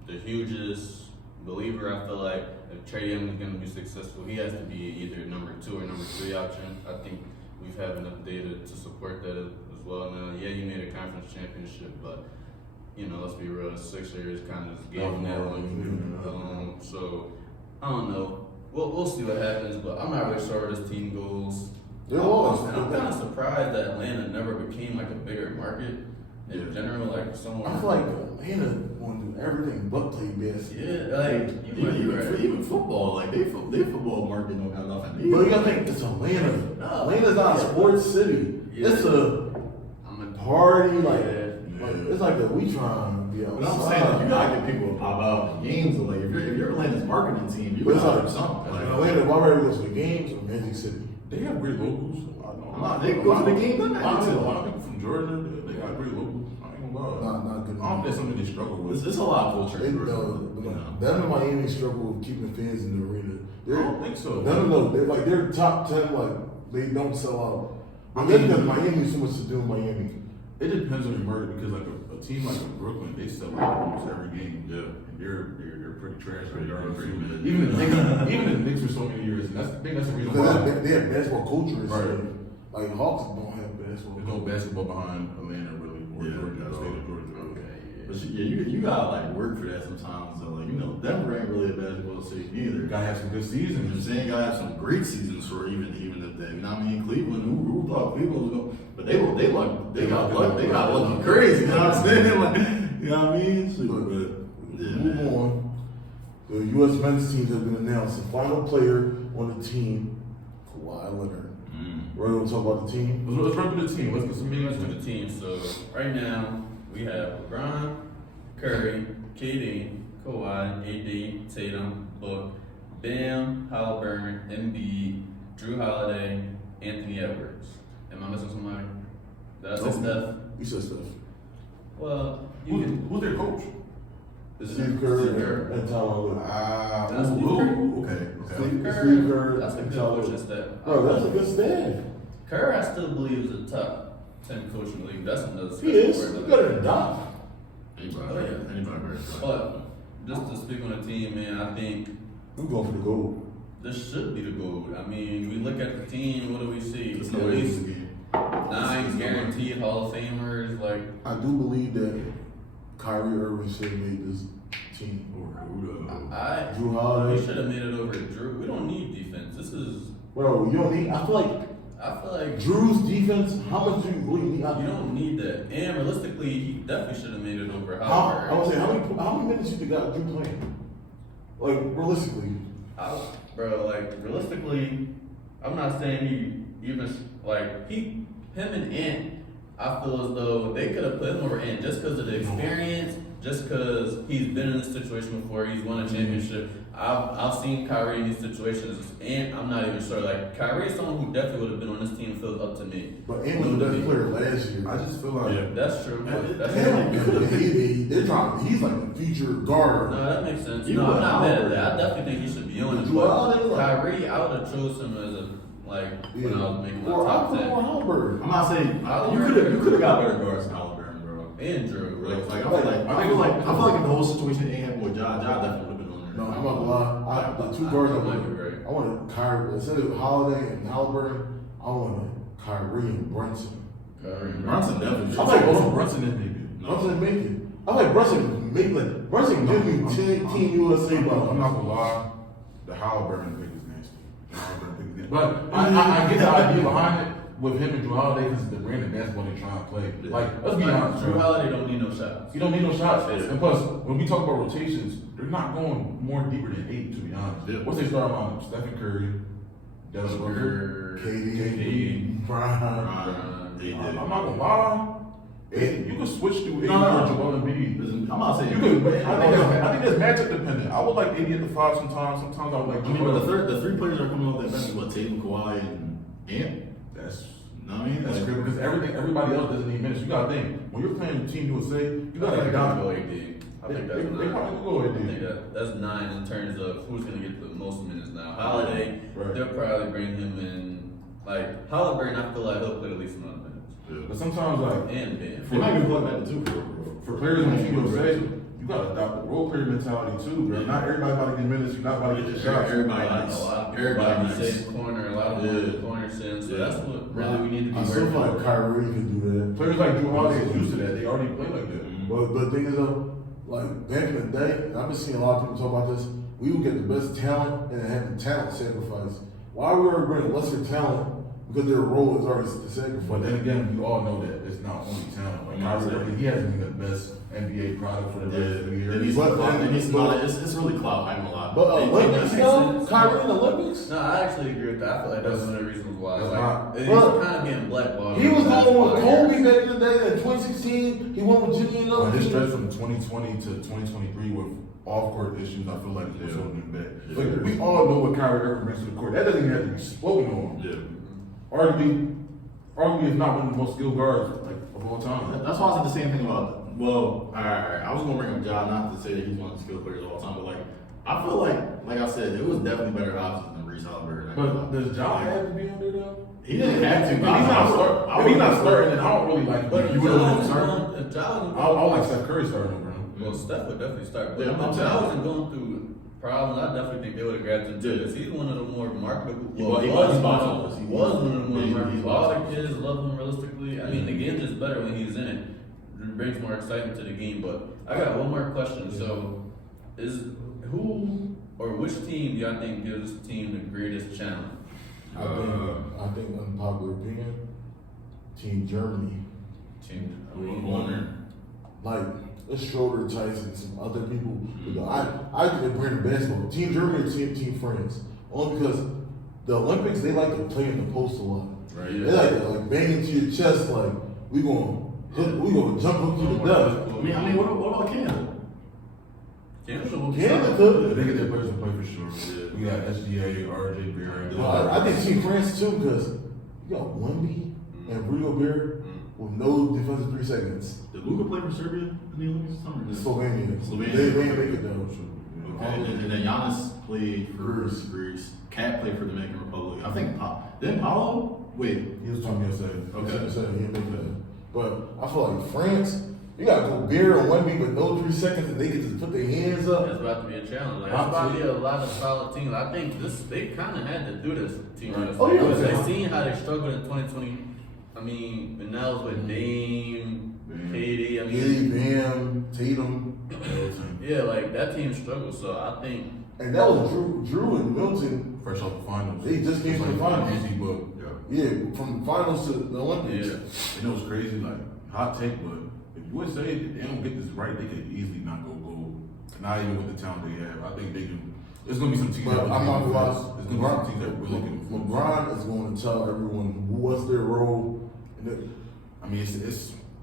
the hugest believer. I feel like if Trae Young is going to be successful, he has to be either number 2 or number 3 option. I think we've had enough data to support that as well. Now, yeah, he made a conference championship, but you know, let's be real, the Sixers kind of just gave him that one. So I don't know. We'll see what happens, but I'm not really sure where this team goes. I'm kind of surprised that Atlanta never became like a bigger market in general, like somewhere. I feel like Atlanta want to do everything but play basketball. Yeah, like even football, like they football market don't got nothing. But you gotta think it's Atlanta. Atlanta's not a sports city. Yeah. It's a party, it's like that we trying to be outside. But I'm saying you gotta get people to pop out in games. Like if you're Atlanta's marketing team, you gotta do something. Like Atlanta, why would we go to the games or Magic City? They have great locals. They go to the game. A lot of people from Georgia, they got great locals. I ain't gonna lie. Not good. I don't think that's something they struggle with. It's a lot of culture. Them in Miami struggle with keeping fans in the arena. I don't think so. No. They're top 10. Like they don't sell out. I mean, because Miami so much to do in Miami. It depends on your market because like a team like Brooklyn, they sell out almost every game. Yeah. And they're pretty trash. Right? Pretty Even the Knicks for so many years. And I think that's the reason why. They have basketball culture. Right. Like Hawks don't have basketball. There's no basketball behind Atlanta really, or Georgia, state of Georgia. But you gotta like work for that sometimes. So like Denver ain't really a basketball city either. You gotta have some good seasons. You know what I'm saying? You gotta have some great seasons for even if they. You know what I mean? Cleveland, who thought Cleveland was going? But they got lucky crazy. You know what I'm saying? Like, you know what I mean? Move on. The U.S. men's teams have been announced. The final player on the team, Kawhi Leonard. We're going to talk about the team. Let's run through the team. Let's get some Let's meetings do the team. So right now we have LeBron, Curry, KD, Kawhi, AD, Tatum, Book, Bam, Halliburton, Embiid, Drew Holiday, Anthony Edwards. Am I missing somebody? Did I say Steph? You said Steph. Well, you can. Who's their coach? This is Steve Kerr and Tyler Lue. That's Steve Okay. Steve Kerr. Kerr That's a and good Tyler coaching Lue. staff. Bro, that's a good staff. Kerr, I still believe is a top 10 coach in the league. That's another He is. story. He's better than Doc. Anybody, Oh, yeah. anybody better. But just to speak on the team, man, I think I'm going for the gold. this should be the goal. I mean, we look at the team. What do we see? There's At no way least to be. 9 guaranteed Hall of Famers. Like, I do believe that Kyrie Irving should have made this team. I Drew we Holiday. should have made it over Drew. We don't need defense. This is. Bro, you don't need. I feel like Drew's defense. How much do you really need? You don't need that. And realistically, he definitely should have made it over I Halliburton. would say how many minutes you think got Drew playing? Like realistically. Bro, like realistically, I'm not saying he even like him and Ant. I feel as though they could have put him over Ant just because of the experience, just because he's been in this situation before. He's won a championship. I've seen Kyrie in these situations, and I'm not even sure. Like Kyrie is someone who definitely would have been on this team if it was up to me. But Ant was the best player last year. I just feel like Yeah. That's true. But that's They're trying. He's like a future guard. No, that makes sense. You No, I'm would not mad at Halliburton. that. I definitely think he should be on it. Drew Holiday was But like- Kyrie, I would have chose him as a when I was making my Or top I'll put 10. more Halliburton. I'm not saying you could have got better guards than Halliburton, bro. And Drew, Like, right? I feel like if the whole situation ain't happened with Ja definitely would have been on there. No, I'm not gonna lie. The two guards I might be wanted. right. I wanted Kyrie instead of Holiday and Halliburton. I wanted Kyrie and Brunson. Kyrie. Brunson definitely. I like both. Brunson didn't make it. Brunson make it. I like Brunson make like Brunson give me Team USA ball. I'm not gonna lie, the Halliburton pick is nasty. The Halliburton pick is nasty. But I get the idea behind it with him and Drew Holiday because the brand of basketball they're trying to play. Like, let's be honest, Drew bro. Holiday don't need no shots. You don't need no shots. Yeah. And plus, when we talk about rotations, they're not going more deeper than 8, to be honest. Yeah. What's their starting lineup? Stephen Curry, Devin Booker, KD, Brian. I'm not gonna lie. You can switch through 8 No. for Joel Embiid. Listen, I'm not saying You could, but I think that's matchup dependent. I would like 80 at the 5 sometimes. Sometimes I would like I mean, Joel. but the three players are coming off that bench. What, Tatum, Kawhi, and Ant? That's You know what I mean? That's Like, great because everybody else doesn't need minutes. You gotta think when you're playing Team USA, you I gotta think adapt. go AD. I think that's They 9. probably will go I think AD. that's 9 in terms of who's going to get the most minutes now. Holiday, Right. they'll probably bring him in. Like Halliburton, I feel like he'll play at least another minutes. yeah. But sometimes like And Ben. They might be plugged back to 2 bro. for players on Team USA, you gotta adopt the role player mentality too, bro. Not everybody about to get minutes. You're not about to get your shots. Everybody A lot nice. of people Everybody like to nice. sit in the corner, a lot of them in the corner sitting. So Yeah. that's what really we need to be I still working feel like on. Kyrie can do that. Players like Drew Holiday is used to that. They already play like that. But the thing is though, like back in the day, and I've been seeing a lot of people talk about this. We would get the best talent and have the talent sacrifice. Why would we bring lesser talent? Because their role is already the sacrifice. But then again, we all know that it's not only talent. Like Kyrie Irving, he hasn't been the best NBA product for the last 3 years. It's really clout. I'm a lot. But It Olympics makes though, sense. Kyrie in the Olympics. No, I actually agree with that. I feel like that's one of the reasons why. That's Like, not- he's But kind of being blackballed. He was the last going with 5 Kobe years. back in the day. In 2016, he went with Jimmy and On his them. stretch from 2020 to 2023 with off-court issues, I feel like it's holding him back. Like, we all know what Kyrie Irving brings to the court. That doesn't even have to be spoken on. Yeah. Arguably, is not one of the most skilled guards like of all time. That's why I said the same thing about. Well, alright. I was gonna bring up Ja, not to say that he's one of the skilled players of all time, but like I feel like I said, it was definitely better options than Reese Halliburton. But does Ja have to be on there though? He didn't have to. If he's not starting, if he's not starting, then I don't really like. But You if Ja would wasn't start. going- if Ja wasn't I going- like Steph Curry starting over him. Well, Steph would definitely start. But Yeah, if I'm Ja saying. wasn't going through problems, I definitely think they would have grabbed him too. Yeah. Because he's one of the more marketable. He Well, was was box one office. of He was was. one of the more Yeah, marketable. he's All box the kids love him realistically. I mean, the game's just better when he's in it. It brings more excitement to the game. But I got one more question. So, who or which team do y'all think gives this team the greatest challenge? I think unpopular opinion. Team Germany. Team. Warner. Like it's Schroeder, Tyson, some other people. I think they're bringing basketball. Team Germany or Team France. Only because the Olympics they like to play in the post a lot. Right. They like banging to your chest, like we gonna jump up to the death. I mean, what about Canada? Canada could. They get their players to play for sure. Yeah. We got SGA, RJ Barrett. Well, I think Team France too, because you got Wemby and Rudy Gobert with no defensive 3 seconds. Did Luka play for Serbia in the Olympics this summer? Slovenia. They didn't make it though. Okay, and then Giannis played for Greece. Cat played for Dominican Republic. I think then Paulo. Wait, He was talking yesterday. Okay, he didn't make that. But I feel like France, you got Gobert and Wemby with no 3 seconds, and they can just put their hands up. That's about to be a challenge. Like, it's about to be a lot of solid teams. I think they kind of had to do this team. Right. Because Oh, yeah. they seen how they struggled in 2020. I mean, and that was with Dame, KD. I Giddy, mean, Bam, Tatum. yeah, like that team struggled. So I think. And that was Drew and Milton. Fresh off the finals. They just came from the finals. Easy, but Yeah, from the finals to the Olympics. Yeah. you know what's crazy? Like, hot take, but if USA they don't get this right, they could easily not go gold. Not even with the talent they have. I think they do. There's gonna be some teams. But that I'm not gonna lie. There's gonna be some teams that really can. LeBron is going to tell everyone what's their role. I mean,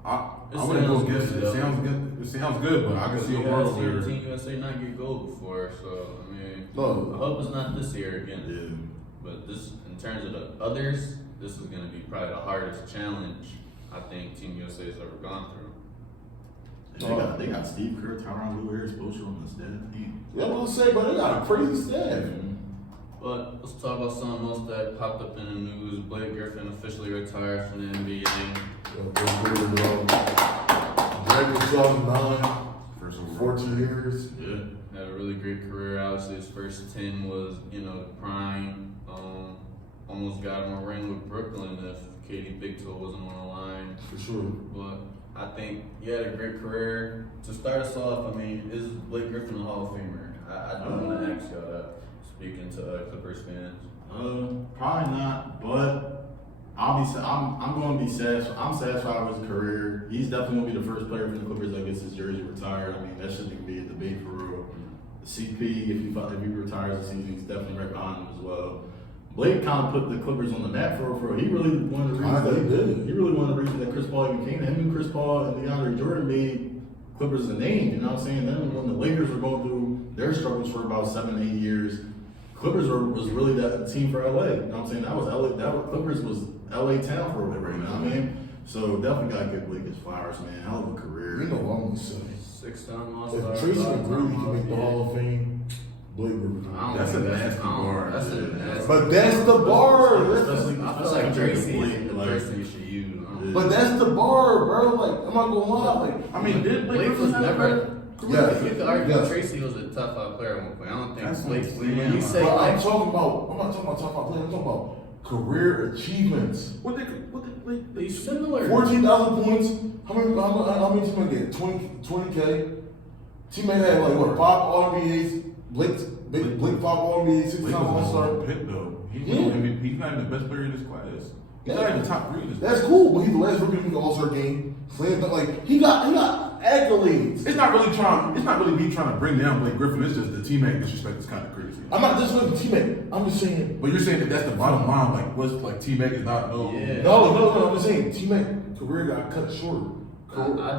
I It wouldn't go sounds against it. good, It sounds good. It sounds good, but I can see a You world guys where. seen Team USA not get gold before, so I mean, No. I hope it's not this year again. yeah. But this, in terms of the others, this is going to be probably the hardest challenge I think Team USA has ever gone through. They got Steve Kerr, Tyronn Lue, Harris Poster on the staff team. Yeah, what to say, but they got a crazy staff. But let's talk about something else that popped up in the news. Blake Griffin officially retired from the NBA. Dragon 2009, First overall. 14 years. Yeah. Had a really great career. Obviously, his first 10 was, the prime. Almost got him a ring with Brooklyn if Katie Big Toe wasn't on the line. For sure. But I think he had a great career. To start us off, I mean, is Blake Griffin a Hall of Famer? I do want to ask y'all that, speaking to Clippers fans. Probably not, but I'm going to be satisfied. I'm satisfied with his career. He's definitely going to be the first player from the Clippers that gets his jersey retired. I mean, that shouldn't even be a debate for real. CP, if he retires this season, he's definitely right behind him as well. Blake kind of put the Clippers on the map for real. He really one of the reasons. He really one of the reasons that Chris Paul even came. Him and Chris Paul and DeAndre Jordan made Clippers a name. You know what I'm saying? Then when the Lakers were going through their struggles for about 7-8 years, Clippers was really that team for LA. You know what I'm saying? That was LA. Clippers was LA town for a bit right now. I mean, so definitely got to give Blake his flowers, man. Hell of a career. You know what I'm going to say. 6-time All-Star. If Tracy McGrady can make the Hall of Fame, Blake Griffin. That's a nasty bar. That's a nasty. But that's the bar. Especially I feel like Tracy Blake, is the like- person you should use. But that's the bar, bro. Like, I'm not gonna lie. Like, I mean, did Blake Blake was Griffin have never. Yes. You could argue Yes. Tracy was a top 5 player at one point. I don't think That's Blake. what I'm When saying. you say but I'm like, talking about. I'm not talking about top 5 players. I'm talking about career achievements. What they he's similar. 14,000 points. How many teammates get? 20K. Teammate had like what? 5 All-NBAs. Blake 5 All-NBAs, 6-time All-Star. Pitt though. He's Yeah. no MVP. He's not even the best player in this class. He's not even the top 3 in this class. That's cool, but he's the last rookie to make the All-Star game. Slam dunk, like he got accolades. It's not really me trying to bring down Blake Griffin. It's just the teammate disrespect is kind of crazy. I'm not just with the teammate. I'm just saying. But you're saying that that's the bottom line. Like, what's like teammate is not no. Yeah. No. I'm just saying teammate career got cut short.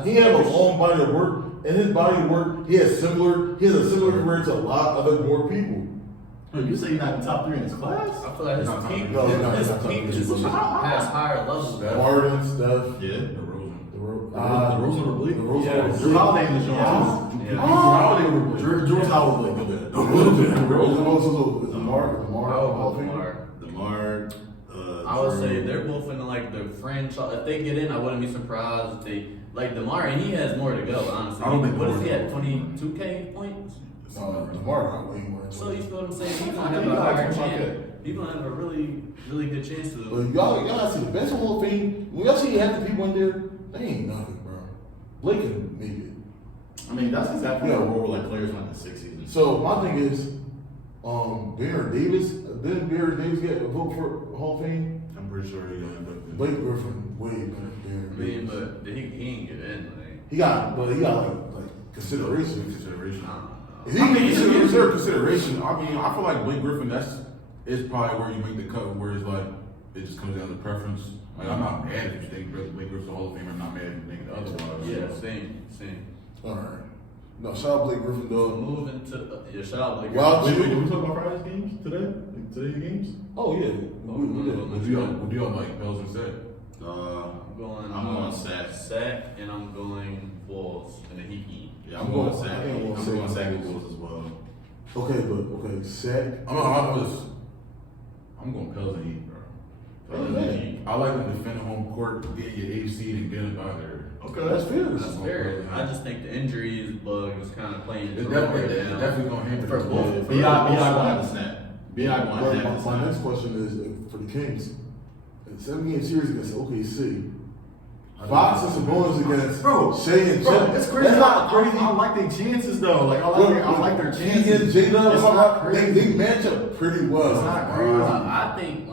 He had a long body of work, and his body of work, he has a similar career to a lot of other more people. You say he's not in the top 3 in his class? I feel like his No, peak, no, no, his no, no, peak no, is no, no. past higher levels. Harden, Steph, Yeah. DeRozan. The Rose over Blake. Yeah. Drew Holiday in the joint Yeah. too. Drew's how was Blake good. DeMar. I would say they're both in the franchise. If they get in, I wouldn't be surprised if they DeMar, and he has more to go. Honestly, I don't think what is he DeMar's at? 22K points. DeMar got way more. So you feel what I'm saying? He's gonna have a higher chance. He's gonna have a really, really good chance to. But y'all see the best Hall of Fame. When y'all see half the people in there, they ain't nothing, bro. Blake can make it. I mean, that's exactly what role like players went in the 60s. So my thing is, Baron Davis. Didn't Baron Davis get a vote for Hall of Fame? I'm pretty sure he got inducted. Blake Griffin way better than Baron I mean, Davis. but he ain't get in. He got consideration. Consideration. If he I mean, can it's consider considered consideration. I mean, I feel like Blake Griffin, is probably where you make the cut, where it's like, it just comes down to preference. Like, I'm not mad if you think Blake Griffin's a Hall of Famer. I'm not mad if you think otherwise. Yeah, same. All right. No, shout out Blake Griffin, though. Moving to shout out Blake Well, Griffin. Wait, did we talk about Friday's games today? Like, today's games? Oh, yeah. We did. What do y'all like, Pels and Set? I'm going Sack, and I'm going Bulls in the Heat game. Yeah, I'm going Sack. I think I'm I'm going going Sack. Sack Bulls as well. Okay, Sack. I'm going Pels and Heat, bro. Pels and Heat. I like them defending home court, getting your 8 seed and getting out there. Okay, that's fair. That's fair. I just think the injuries bug was kind of playing It's its role right definitely now. going to hinder For them. both. B.I. going to have the snap. B.I. going to have the My snap. next question is for the Kings. In 7-game series against OKC, Fox and Sabonis against Shea and Chet. It's crazy. That's not crazy. I like their chances though. Like I like their chances. Keegan, J-Dub, It's not crazy. they match up pretty well. It's not crazy. I think,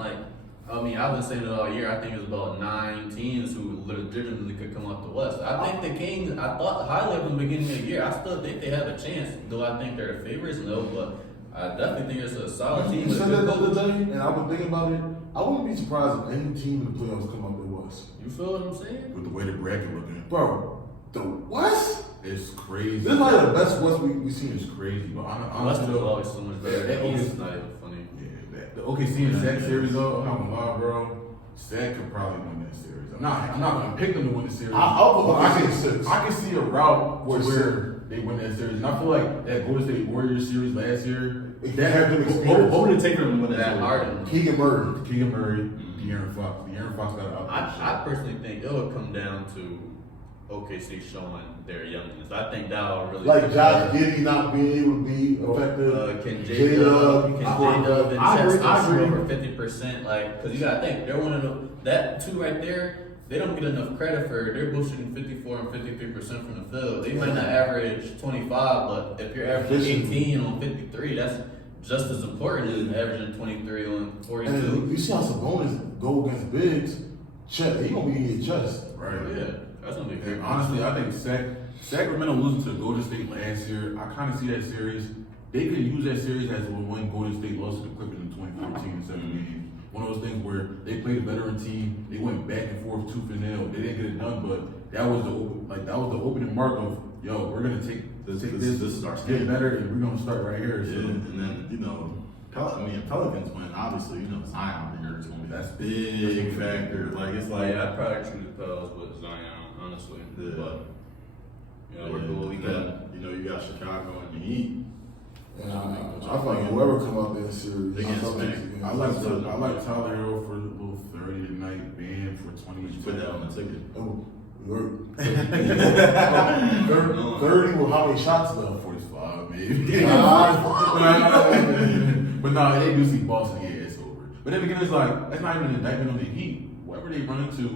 I've been saying it all year. I think it's about 9 teams who legitimately could come up the West. I think the Kings, I thought highly of them beginning of the year. I still think they have a chance. Do I think they're the favorites? No, but I definitely think it's a solid team. You said that the other day, and I've been thinking about it. I wouldn't be surprised if any team in the playoffs come up the West. You feel what I'm saying? With the way the bracket looking. Bro, the West? It's crazy. This is like the best West we've seen. It's crazy, but West honestly, is though, always so much better. that The East East- is not even funny. yeah, the OKC and Sack series though, I'm not gonna lie, bro. Sack could probably win that series. I'm not gonna pick them to win the series. I'll put I OKC can in 6. I can see a route Where where they win that series, and I feel like that Golden State Warriors series last year. That had them experience. What would it take for them to win That that? Harden. Keegan Murray. Keegan Murray, De'Aaron Fox. De'Aaron Fox got out. I personally think it will come down to OKC showing their youngness. I think that'll really Like Josh Giddey not being able to be effective. Can J-Dub. J-Dub and I Chet agree, still I shoot agree. over 50%? Like, because you gotta think they're one of the that two right there. They don't get enough credit for. They're both shooting 54 and 53% from the field. They might not average 25, but if you're averaging 18 on 53, that's just as important as averaging 23 on 42. And you see how Sabonis go against bigs. Chet, he gonna be in your chest. Right. Yeah, that's gonna be And good. honestly, I think Sacramento losing to Golden State last year, I kind of see that series. They could use that series as when Golden State lost to the Clippers in 2014 in 7 games. One of those things where they played a veteran team, they went back and forth tooth and nail. They didn't get it done, but that was the opening mark of we're gonna take this is our get game. better, and we're gonna start right here. Yeah, So and then Pelicans win. Obviously, Zion there is going to be That's- big factor. Like it's like I'd probably choose the Pels with Zion, honestly. Yeah. But we're yeah, cool. We and got then, you got Chicago and the Heat. And I feel like whoever come out there in series, They get Celtics smacked. against- I like Tyler Hero for a little 30 tonight, Bam for 20. You put that on the ticket. Oh, 30 with how many shots though? 45 maybe. Nah. But no, they do see Boston, yeah, it's over. But then again, it's like, that's not even an indictment on the Heat. Whatever they run into,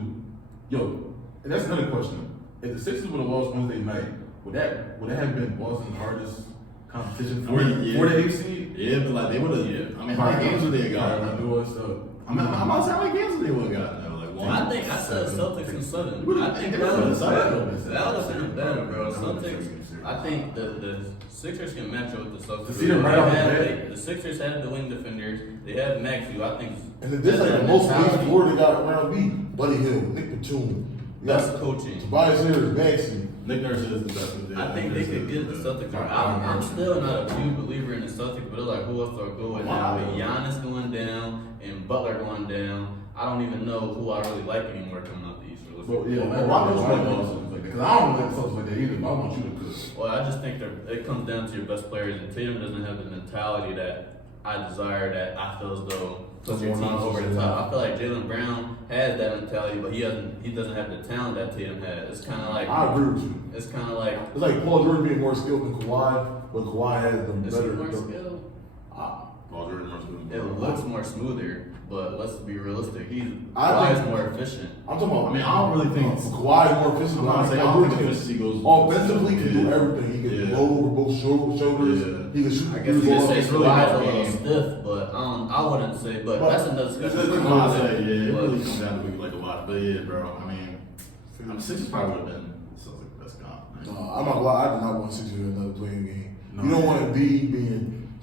and that's another question. If the Sixers would have lost Wednesday night, would that have been Boston's hardest competition for the 8 seed? Yeah, but like they would have. Yeah. I mean, how many games would they have got? New stuff. I mean, how many games would they would have got? Like one. I said Celtics and 7. I think They that would've was been that would have been better, bro. Celtics. I think the Sixers can match up with the Celtics. To see them right off the bat. The Sixers have the wing defenders. They have Maxey. I think. And then this like the most least forward they got around me. Buddy Hill, Nick Batum. That's coaching. Tobias Harris, Maxey. Nick Nurse is the best. I think they could get the Celtics. I'm still not a huge believer in the Celtics, but it's like who else do I go with now? With Giannis going down and Butler going down, I don't even know who I really like anymore coming out the East. Well, yeah, why don't you like Boston like that? Because I don't like the Celtics like that either, but I want you to cook. Well, I just think it comes down to your best players, and Tatum doesn't have the mentality that I desire, that I feel as though puts your team over the top. I feel like Jaylen Brown has that mentality, but he doesn't have the talent that Tatum has. It's kind of like I agree with you. it's kind of like It's like Paul George being more skilled than Kawhi, but Kawhi has them is he better. more skilled? Paul George more smooth. It looks more smoother, but let's be realistic. I Kawhi think- is more efficient. I'm talking about. I mean, I don't really think. Kawhi is more efficient. I'm not saying I Paul don't George think can- efficiency goes. Offensively, he can do Yeah. everything. He can Yeah. blow over both shoulders. Yeah. He can shoot. I guess you three could balls. say it's really Kawhi's a about little game. stiff, but I wouldn't say. But But- that's another discussion. It's- I'm not saying, yeah, it But- really comes down to like a lot. But yeah, bro, I mean, Sixers probably would have been Celtics best comp. I'm not gonna lie. I do not want Sixers in another playing game. No. You don't want to be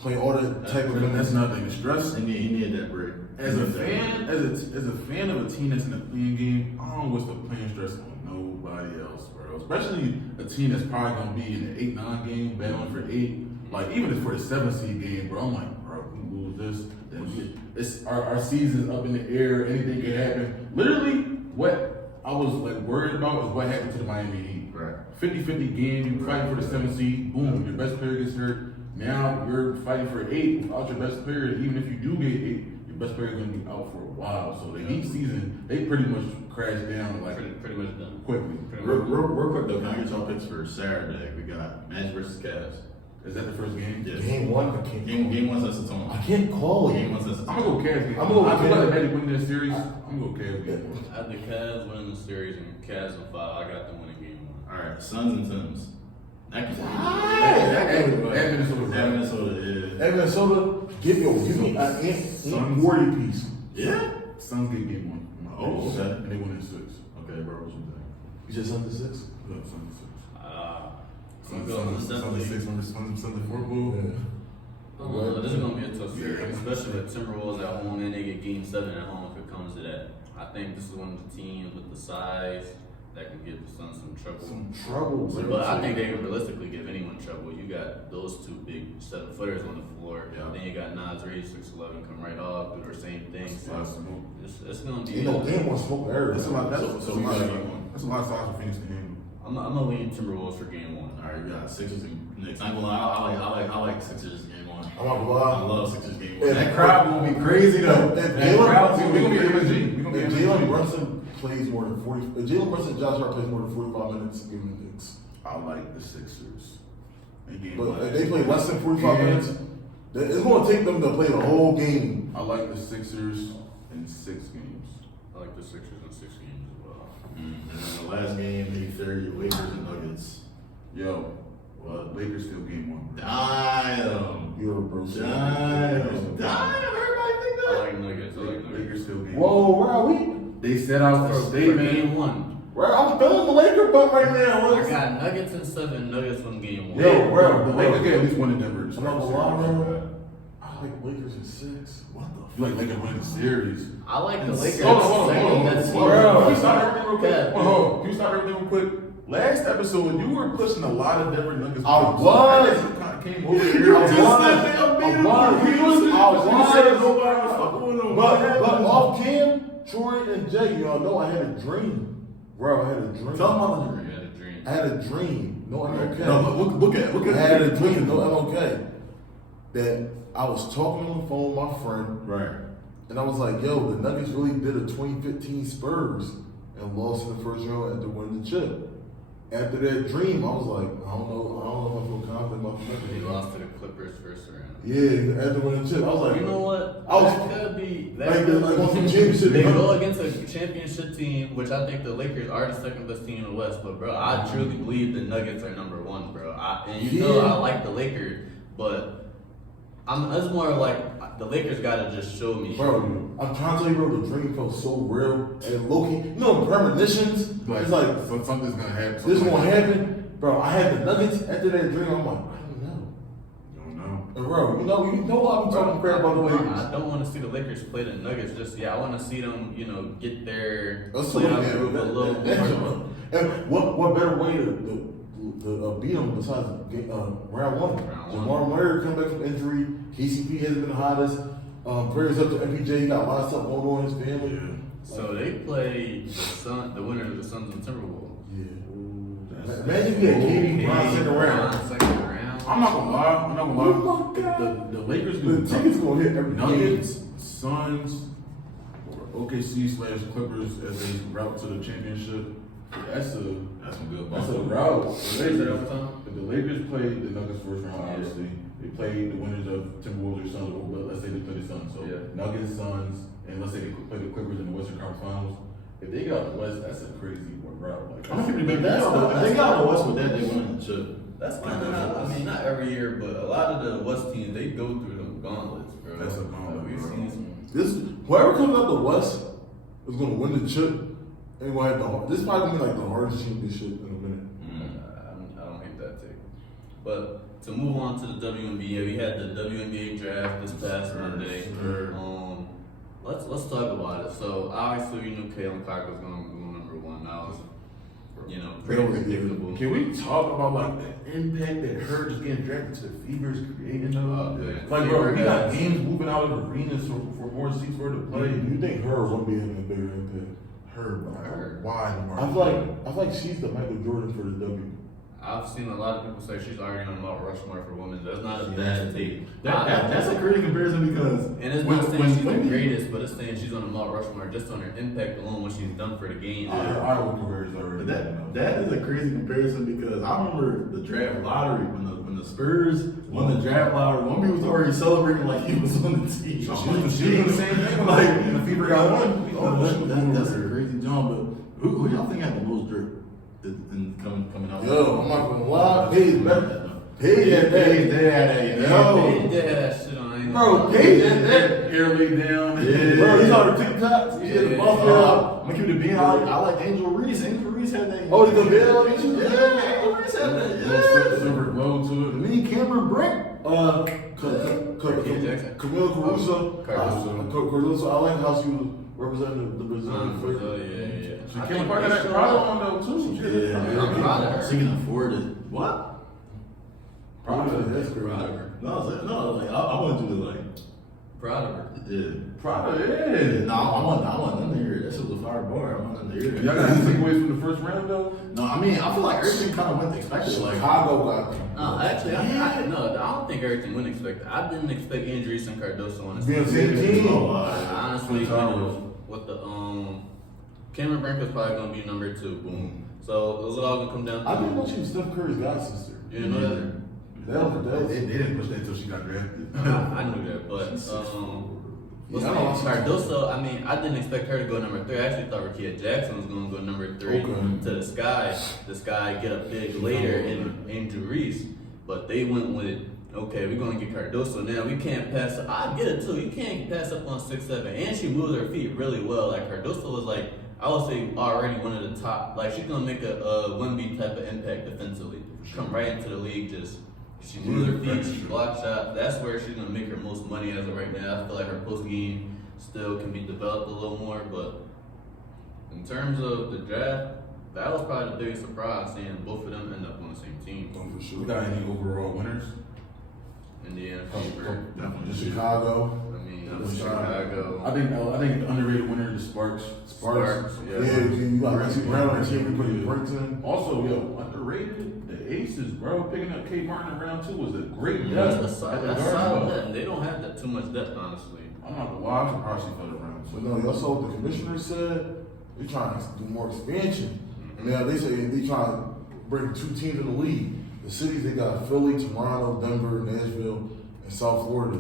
playing all that type of That's minutes. nothing. The stress. He needed that break. As a fan, as a fan of a team that's in a playing game, I don't wish the playing stress on nobody else, bro. Especially a team that's probably gonna be in the 8-9 game, battling for 8. Like even if it's for the 7 seed game, bro. I'm like, bro, we lose this, then it's our season's up in the air. Anything can happen. Literally, what I was like worried about is what happened to the Miami Heat. Right. 50-50 game, you fighting for the 7 seed. Boom, your best player gets hurt. Now you're fighting for 8 without your best player. Even if you do get 8, your best player is going to be out for a while. So the Heat season, they pretty much crashed down like Pretty much done. quickly. Real quick though, can I get y'all picks for Saturday? We got Magic versus Cavs. Is that the first game? Yes. Game 1, I can't. Game 1 sets the tone. I can't call it. Game 1 sets the I'm tone. gonna go Cavs game. I'm gonna go I feel Cavs. like the Magic winning this series. I'm gonna go Cavs game. I had the Cavs winning the series and Cavs in 5. I got them winning game 1. All right, Suns and Timbs. That can At Minnesota. At Minnesota is. Hey, Minnesota, give me an 40 piece. Yeah. Suns get game 1. Oh, okay. And they win in 6. Okay, bro, what you think? You just under 6? Yeah, Suns in 6. I'm going to Suns in 6 on the Suns in 4 ball. This is gonna be a tough series, especially with Timberwolves at home and they get game 7 at home if it comes to that. I think this is one of the teams with the size that can give the Suns some trouble. Some trouble, bro. But I think they can realistically give anyone trouble. You got those 2 big 7-footers on the floor. Yeah. Then you got Nas Reed, 6'11", come right off, do their same thing. So it's gonna be. You know, game 1 smoke there. That's a lot. That's So a we lot. got game 1. That's a lot of size for Phoenix to handle. I'm gonna lean Timberwolves for game 1. All right, we got Sixers and Knicks. I ain't gonna lie, I like Sixers game 1. I'm not gonna lie. I love Sixers game 1. Yeah, That crowd gonna be crazy though. If That crowd gonna be MSG. We gonna be If MSG. Jalen Brunson plays more than 40, if Jalen Brunson and Josh Hart plays more than 45 minutes, give him the Knicks. I like the Sixers. In game But 1. if they play less than 45 minutes, it's going to take them to play the whole game. I like the Sixers in 6 games. I like the Sixers in 6 games as well. And then the last game, 8:30, Lakers and Nuggets. Yo, Lakers still game 1. Damn. You're a bro. Damn. Everybody think I that? like Nuggets. I like Nuggets. Lakers still game 1. Whoa, where are we? They set out for a For statement. game 1. Where I'm feeling the Laker bump right now. I Look. got Nuggets in 7. Nuggets win game 1. Yo, bro, The Lakers get at least 1 in Denver. I'm not gonna lie, bro. I like Lakers in 6. What the You like Lakers winning the series? I like the Lakers. Hold on. That's Can you stop everything real quick? Yeah. Hold on. Can you stop everything real quick? Last episode, you were pushing a lot of Denver Nuggets. I was. Came over here. I was. But off Cam, Troy, and Jay, y'all know I had a dream. Bro, I had a dream. Tell them about the You dream. had a dream. I had a dream. No MLK. No, look at I had a dream. No MLK. That I was talking on the phone with my friend, Right. and I was like, yo, the Nuggets really did a 2015 Spurs and lost in the first round after winning the chip. After that dream, I was like, I don't know if I feel confident about the They Nuggets. lost to the Clippers first round. Yeah, after winning the chip. I was like, You know what? I was- That could be. That like, could like be. on some championship. They go against a championship team, which I think the Lakers are the second best team in the West. But bro, I truly believe the Nuggets are number 1, bro. And you know Yeah. I like the Lakers, but it's more like the Lakers gotta just show me. Bro, I'm trying to tell you, bro, the dream felt so real and low-key. You know, premonitions. It's like, so something's gonna happen. this is gonna happen. Bro, I had the Nuggets after that dream. I'm like, I don't know. You don't know. And bro, you know I'm talking crap about the Lakers. I don't want to see the Lakers play the Nuggets just yet. I want to see them, get their Let's play look out at group a little more. And what better way to beat them besides round 1? Round Jamal Murray come back from injury. KCP has been the hottest. Prayers up to MPJ. He got a lot of stuff going on in his family. So they play the winner of the Suns and Timberwolves. Yeah. Imagine if you had KD Bron second round. Second round. I'm not gonna lie. Oh my God. The Lakers The do tickets gonna hit every game. Nuggets, Suns, or OKC/Clippers as they route to the championship. That's some good That's ball. a route. Is it overtime? If the Lakers play the Nuggets first round, obviously they play the winners of Timberwolves or Suns, but let's say they play the Suns. So Yeah. Nuggets, Suns, and let's say they play the Clippers in the Western Conference Finals. If they got the West, that's a crazy route. Like, I think if they got the West with that, they win the chip. That's kind of not every year, but a lot of the West teams, they go through them gauntlets, bro. That's a gauntlet, We've bro. seen some. Whoever comes out the West is gonna win the chip. And gonna have this is probably gonna be like the hardest championship in a minute. I don't hate that take. But to move on to the WNBA, we had the WNBA draft this past Monday. Let's talk about it. So obviously we knew Caitlin Clark was going to go number 1. That was, pretty predictable. Can we talk about like the impact that her just getting drafted to the Fever is creating though? Good. Like bro, we got games moving out of arenas for more seats for her to play. You think her won't be having a bigger impact? Her, why? I feel like she's the Michael Jordan for the W. I've seen a lot of people say she's already on Mount Rushmore for women. That's not a bad take. That's a crazy comparison because And it's not saying she's the greatest, but it's saying she's on the Mount Rushmore just on her impact alone, what she's done for the game. I would compare it already. That is a crazy comparison because I remember the draft lottery when the Spurs won the draft lottery. One was already celebrating like he was on the team. She was doing the same thing. Like when the Fever got one. That's a crazy jump. But who y'all think had the most drip in coming out? Yo, I'm not gonna lie. Paige had that. They had that shit on. Bro, Paige had that. Early down. Yeah. Bro, he's on the TikToks. He had the buffalo. I'm gonna keep it being. I like Angel Reese. Angel Reese had that. Oh, the Bill. Yeah, Angel Reese had that. Silver glow to it. Me, Cameron Brink. Camille Caruso. Caruso. I like how she was representing the Brazilian flavor. Yeah. She came part of that Prada on though too. I'm proud of her. She can afford it. What? Prada, that's Proud of great. her. No, I want you to like. Proud of her. Yeah. Prada, yeah. No, I want them to hear it. That shit was a fire bar. I want them to hear it. Y'all got any takeaways from the first round though? No, I mean, I feel like everything kind of went expected. Like, Chicago got them. No, actually, I don't think everything went expected. I didn't expect Andrews and Cardoso on the Be on the same same team. Honestly, with the Cameron Brink was probably gonna be number 2. Boom. So it was all gonna come down to. I didn't know she was Steph Curry's god sister. You didn't know that? They didn't push that until she got drafted. I knew that, but Cardoso, I mean, I didn't expect her to go number 3. I actually thought Rakia Jackson was going to go number 3 to the Sky. The Sky get a pick later in Angel Reese, but they went with, okay, we're going to get Cardoso now. We can't pass. I get it too. You can't pass up on 6'7", and she moves her feet really well. Like Cardoso was like, I would say already one of the top. Like she's gonna make a 1B type of impact defensively. Come right into the league, just. She moves her feet, she blocks shots. That's where she's gonna make her most money as of right now. I feel like her post game still can be developed a little more, but in terms of the draft, that was probably the biggest surprise seeing both of them end up on the same team. For sure. We got any overall winners? Indiana Fever. The Chicago. I mean, Chicago. I think the underrated winner is Sparks. Yeah, you got Reggie Brown on the team. We put the Brinks in. Also, underrated. The Aces, bro, picking up Kate Martin in round 2 was a great That's depth. solid depth. They don't have that too much depth, honestly. I'm not gonna lie, I'm surprised she fell to round 2. But no, y'all saw what the commissioner said. They're trying to do more expansion. And now they say they trying to bring 2 teams in the league. The cities they got Philly, Toronto, Denver, Nashville, and South Florida.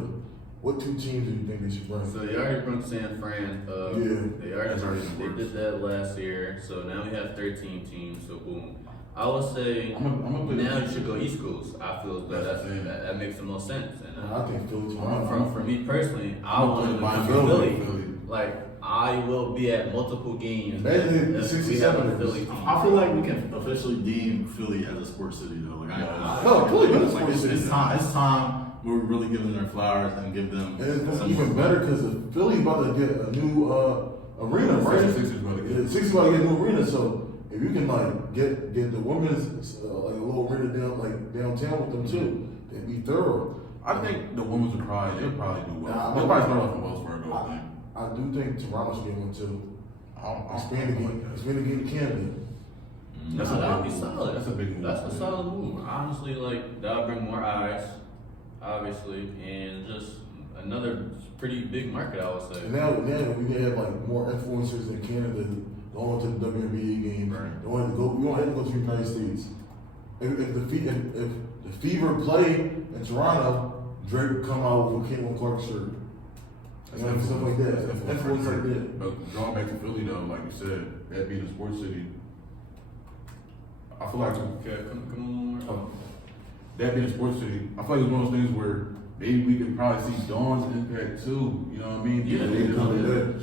What 2 teams do you think they should bring? So they already brought San Fran. They did that last year. So now we have 13 teams. So boom. I would say now you should go East Coast. I feel that makes the most sense. And I think Philly, Toronto. for me personally, I want to go Philly. Like I will be at multiple games. Imagine the if we have a 67ers. Philly team. I feel like we can officially deem Philly as a sports city though. Like, No, Philly is a like sports city. it's time where we're really giving them their flowers and give them. And it's even better because Philly about to get a new arena, right? The Sixers about to get. The Sixers about to get a new arena, so if you can like get the women's like a little arena downtown with them too, they'd be thorough. I think the women's will probably do well. Nah, They'll probably start off in Wells Fargo, I think. I do think Toronto should get one too. Expand the game to Canada. That would be solid. That's a big move. That's a solid move. Honestly, like that would bring more eyes, obviously, and just another pretty big market, I would say. And now we can have like more influencers in Canada going to the WNBA game. Right. Don't have to go. We don't have to go to the United States. If the Fever play in Toronto, Drake would come out with a Caitlin Clark shirt. You know, stuff like that. Influence like that. But drawing back to Philly though, like you said, that being a sports city, I feel like Come on. that being a sports city, I feel like it's one of those things where maybe we could probably see Dawn's impact too. You know what I mean? Yeah,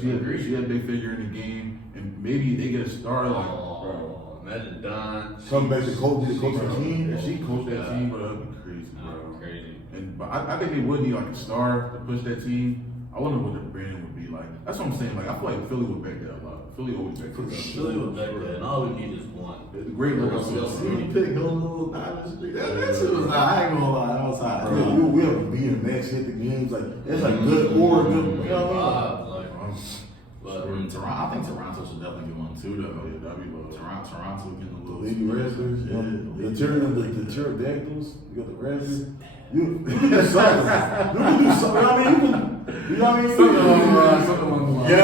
she had a big figure in the game, and maybe they get a star like. Oh, imagine Don. Come back to coach the team. If she coached that team, but that'd be crazy, bro. Crazy. But I think they would need like a star to push that team. I I wonder what the brand would be like. That's what I'm saying. Like I feel like Philly would back that a lot. Philly always back that. Philly was back there, and all we need is one. The great logo. You pick little Diamond Street. That shit was I ain't gonna lie, that was hot. We have a B and Max hit the games like it's like good or good. You know what I mean? But Toronto, I think Toronto should definitely get one too, though. Yeah, that'd be low. Toronto getting a The little. Lady Wrestlers, Yeah, the pterodactyls, you got the Wrestlers. You can do something. You can do something. I mean, you know what I mean? Something along the line. Yo,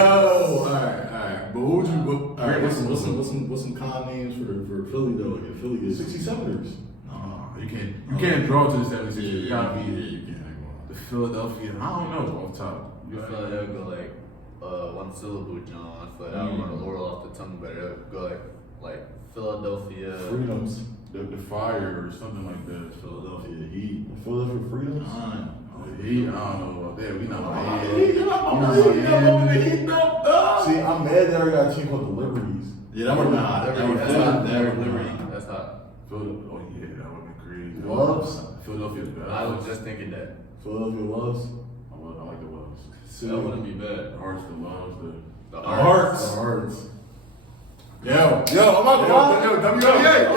alright. But who would you? Alright, what's some con names for Philly though? Like if Philly gets 67ers. Nah, you can't draw to the 76ers. You gotta be you can't. the Philadelphia. I don't know off top. I feel like they'll go like one syllable, John. I feel like I don't want to Laurel off the tongue, but they'll go like Philadelphia. Freedoms. The Fire or something like that. Philadelphia Heat. The Philadelphia Freedoms. The Heat, I don't know about that. We not See, I'm mad that I got a team called the Liberties. Yeah, that would be hot. That would That's hot. That's hot. Philadelphia. Oh yeah, that would be crazy. Loves. Philadelphia's bad. I was just thinking that. Philadelphia Loves. I like the Loves. That wouldn't be bad. The Hearts, the Loves, The The Hearts. Yo, I'm about to lie. WNBA,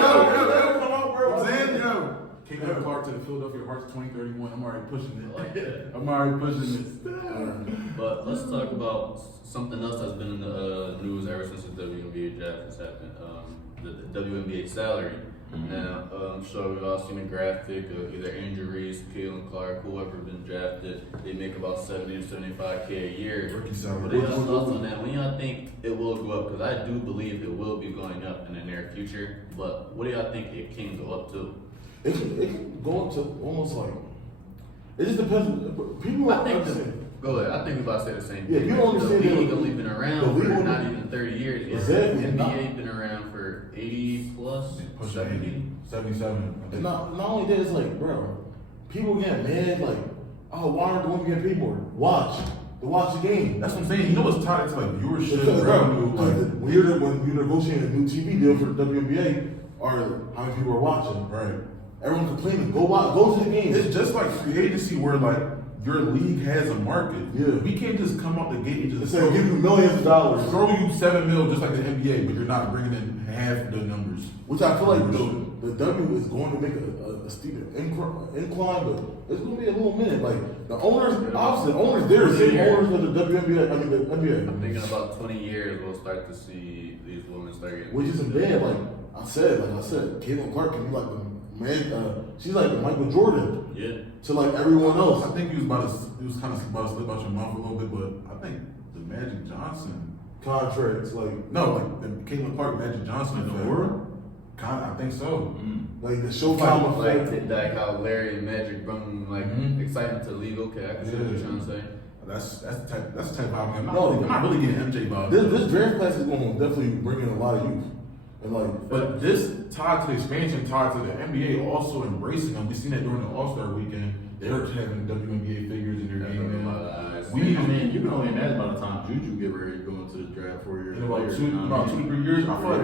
come on, bro. What's in, yo? Caitlin Clark to the Philadelphia Hearts 2031. I'm already pushing it. Like that. I'm already pushing it. But let's talk about something else that's been in the news ever since the WNBA draft has happened. The WNBA salary. Now, I'm sure we've all seen a graphic of either injuries, Caitlin Clark, whoever been drafted. They make about 70 to 75K a year. Rookie What salary. are y'all thoughts on that? When y'all think it will go up? Because I do believe it will be going up in the near future. But what do y'all think it can go up to? It can go up to almost like. It just depends. People I think understand. go ahead. I think we about to say the same Yeah, thing. people understand the that- league only been the around league for only- not even 30 years yet. Exactly. The NBA been around for 80 plus, Push 70. 77. I And think. not only that, it's like, bro, people get mad like, oh, why aren't the women getting paid more? Watch the game. That's what I'm saying. You know what's tied to like viewership, Because, bro, revenue. when you're negotiating a new TV deal for the WNBA, or how many people are watching? Right. Everyone complaining. Go to the game. It's just like free agency where like your league has a market. Yeah. We can't just come out the gate and It's just like give you millions of dollars. throw you $7 million just like the NBA, but you're not bringing in half the numbers. Which I feel like the W is going to make a steep incline, but it's going to be a little minute. Like the owners, obviously, the owners, they're the same owners of the WNBA. I mean the I'm NBA, thinking about 20 years, we'll start to see these women start getting. which isn't bad. Like I said, Caitlin Clark can be like the man. She's like the Michael Jordan Yeah. to like everyone I else. think you was kind of about to slip out your mouth a little bit, but I think the Magic Johnson. Contracts No, like the Caitlin Clark, Magic Johnson In the effect. world? I think so. like the Showtime effect. Like how Larry and Magic bring excitement to the league. Okay, I can see what you're trying to say. That's the type vibe. I'm No. not really getting MJ vibe. This draft class is going to definitely bring in a lot of youth, and like. But this tied to the expansion, tied to the NBA also embracing them. We seen that during the All-Star weekend. They were having WNBA figures in their game. I mean, you can only imagine by the time Juju get ready to go into the draft for your In about 2 to 3 years, I feel like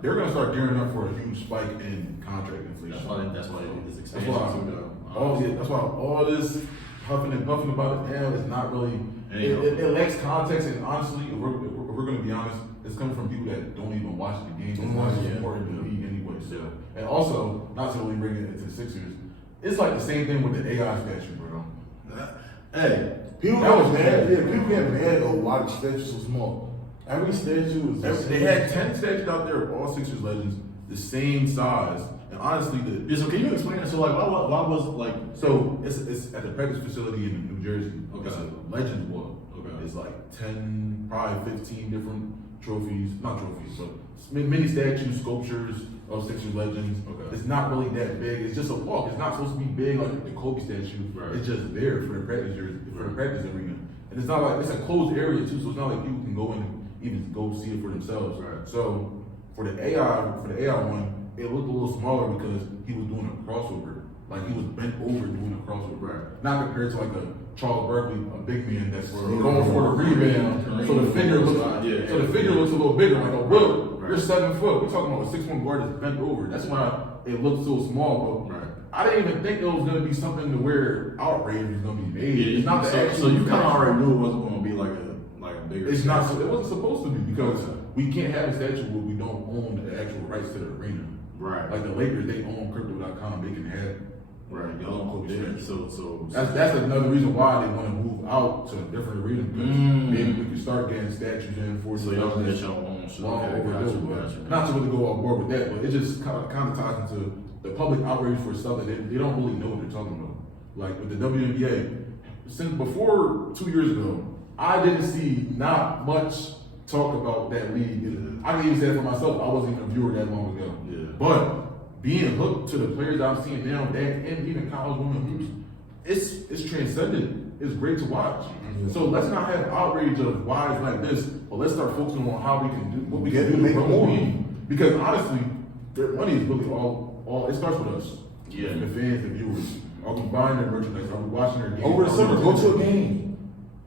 they're gonna start gearing up for a huge spike in contract inflation. That's why they do this That's expansion why too, though. that's why all this huffing and puffing about it now is not really. Anyhow. It lacks context, and honestly, if we're gonna be honest, it's coming from people that don't even watch the game. It's not Yeah. important to the league anyway. So, Yeah. and also not to really bring it into the Sixers. It's like the same thing with the AI statue, bro. Hey, People That get was mad. bad. Yeah, people get mad. Oh, why the statue's so small? Every statue is. the They same. had 10 statues out there of all Sixers legends, the same size, and honestly, yeah, so can you explain it? So like, why was like? so it's at the practice facility in New Jersey. Okay. It's a Legends wall. Okay. It's like 10, probably 15 different trophies, not trophies, but many statues, sculptures of Sixers legends. Okay. It's not really that big. It's just a walk. It's not supposed to be big like the Kobe statue. Right. It's just there for the practice for the practice arena. And it's not like it's a closed area too, so it's not like people can go in and even go see it for themselves. Right. So for the AI one, it looked a little smaller because he was doing a crossover. Like he was bent over doing a crossover. Right. Not compared to like a Charles Barkley, a big man that's Right. going for the rebound. So the figure looks Yeah. so the figure looks a little bigger, like a Will. Right. you're 7 foot. We're talking about a 6'1" guard that's bent over. That's why it looks so small. But I didn't even think it was gonna be something to where outrage was gonna be made. It's not the actual. So you kind of already knew it wasn't going to be like a bigger. It's not. It wasn't supposed to be because we can't have a statue where we don't own the actual rights to the arena. Right. Like the Lakers, they own Crypto.com. They can have. Right. They own Kobe statue. So That's another reason why they want to move out to a different arena because maybe we can start getting statues in for. So y'all can get your own shit. Not to really go off board with that, but it just kind of ties into the public outrage for stuff that they don't really know what they're talking about. Like with the WNBA, since before 2 years ago, I didn't see not much talk about that league. I can even say it for myself. I wasn't even a viewer that long ago. Yeah. But being hooked to the players I'm seeing now, that and even college women hoops, it's transcendent. It's great to watch. So let's not have outrage of why it's like this, but let's start focusing on how we can do what we can do to make promote more. it. Because honestly, their money is really all it starts with us. Yeah. The fans, the viewers. Are we buying their merchandise? Are we watching their games? Over the Are we summer, go to a attending? game.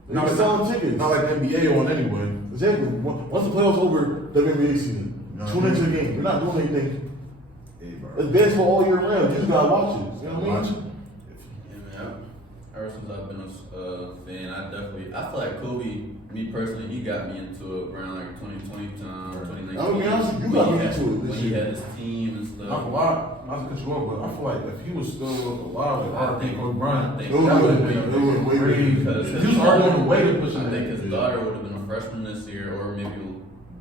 Not They're selling tickets. Not like NBA on anyway. Exactly. Once the playoffs over, WNBA season, tune into the game. We're not doing anything. It's basketball all year round. You just gotta watch it. You know what I mean? Yeah, man. Ever since I've been a fan, I feel like Kobe, me personally, he got me into it around like 2020 time, 2019. I'll be honest, you got me into it when this he year. had his team and stuff. Not a lot. Not to cut you off, but I feel like if he was still alive, I think Kobe Bryant. I think It would've been way crazy. because He was already on the way to pushing I think that. his daughter would have been a freshman this year, or maybe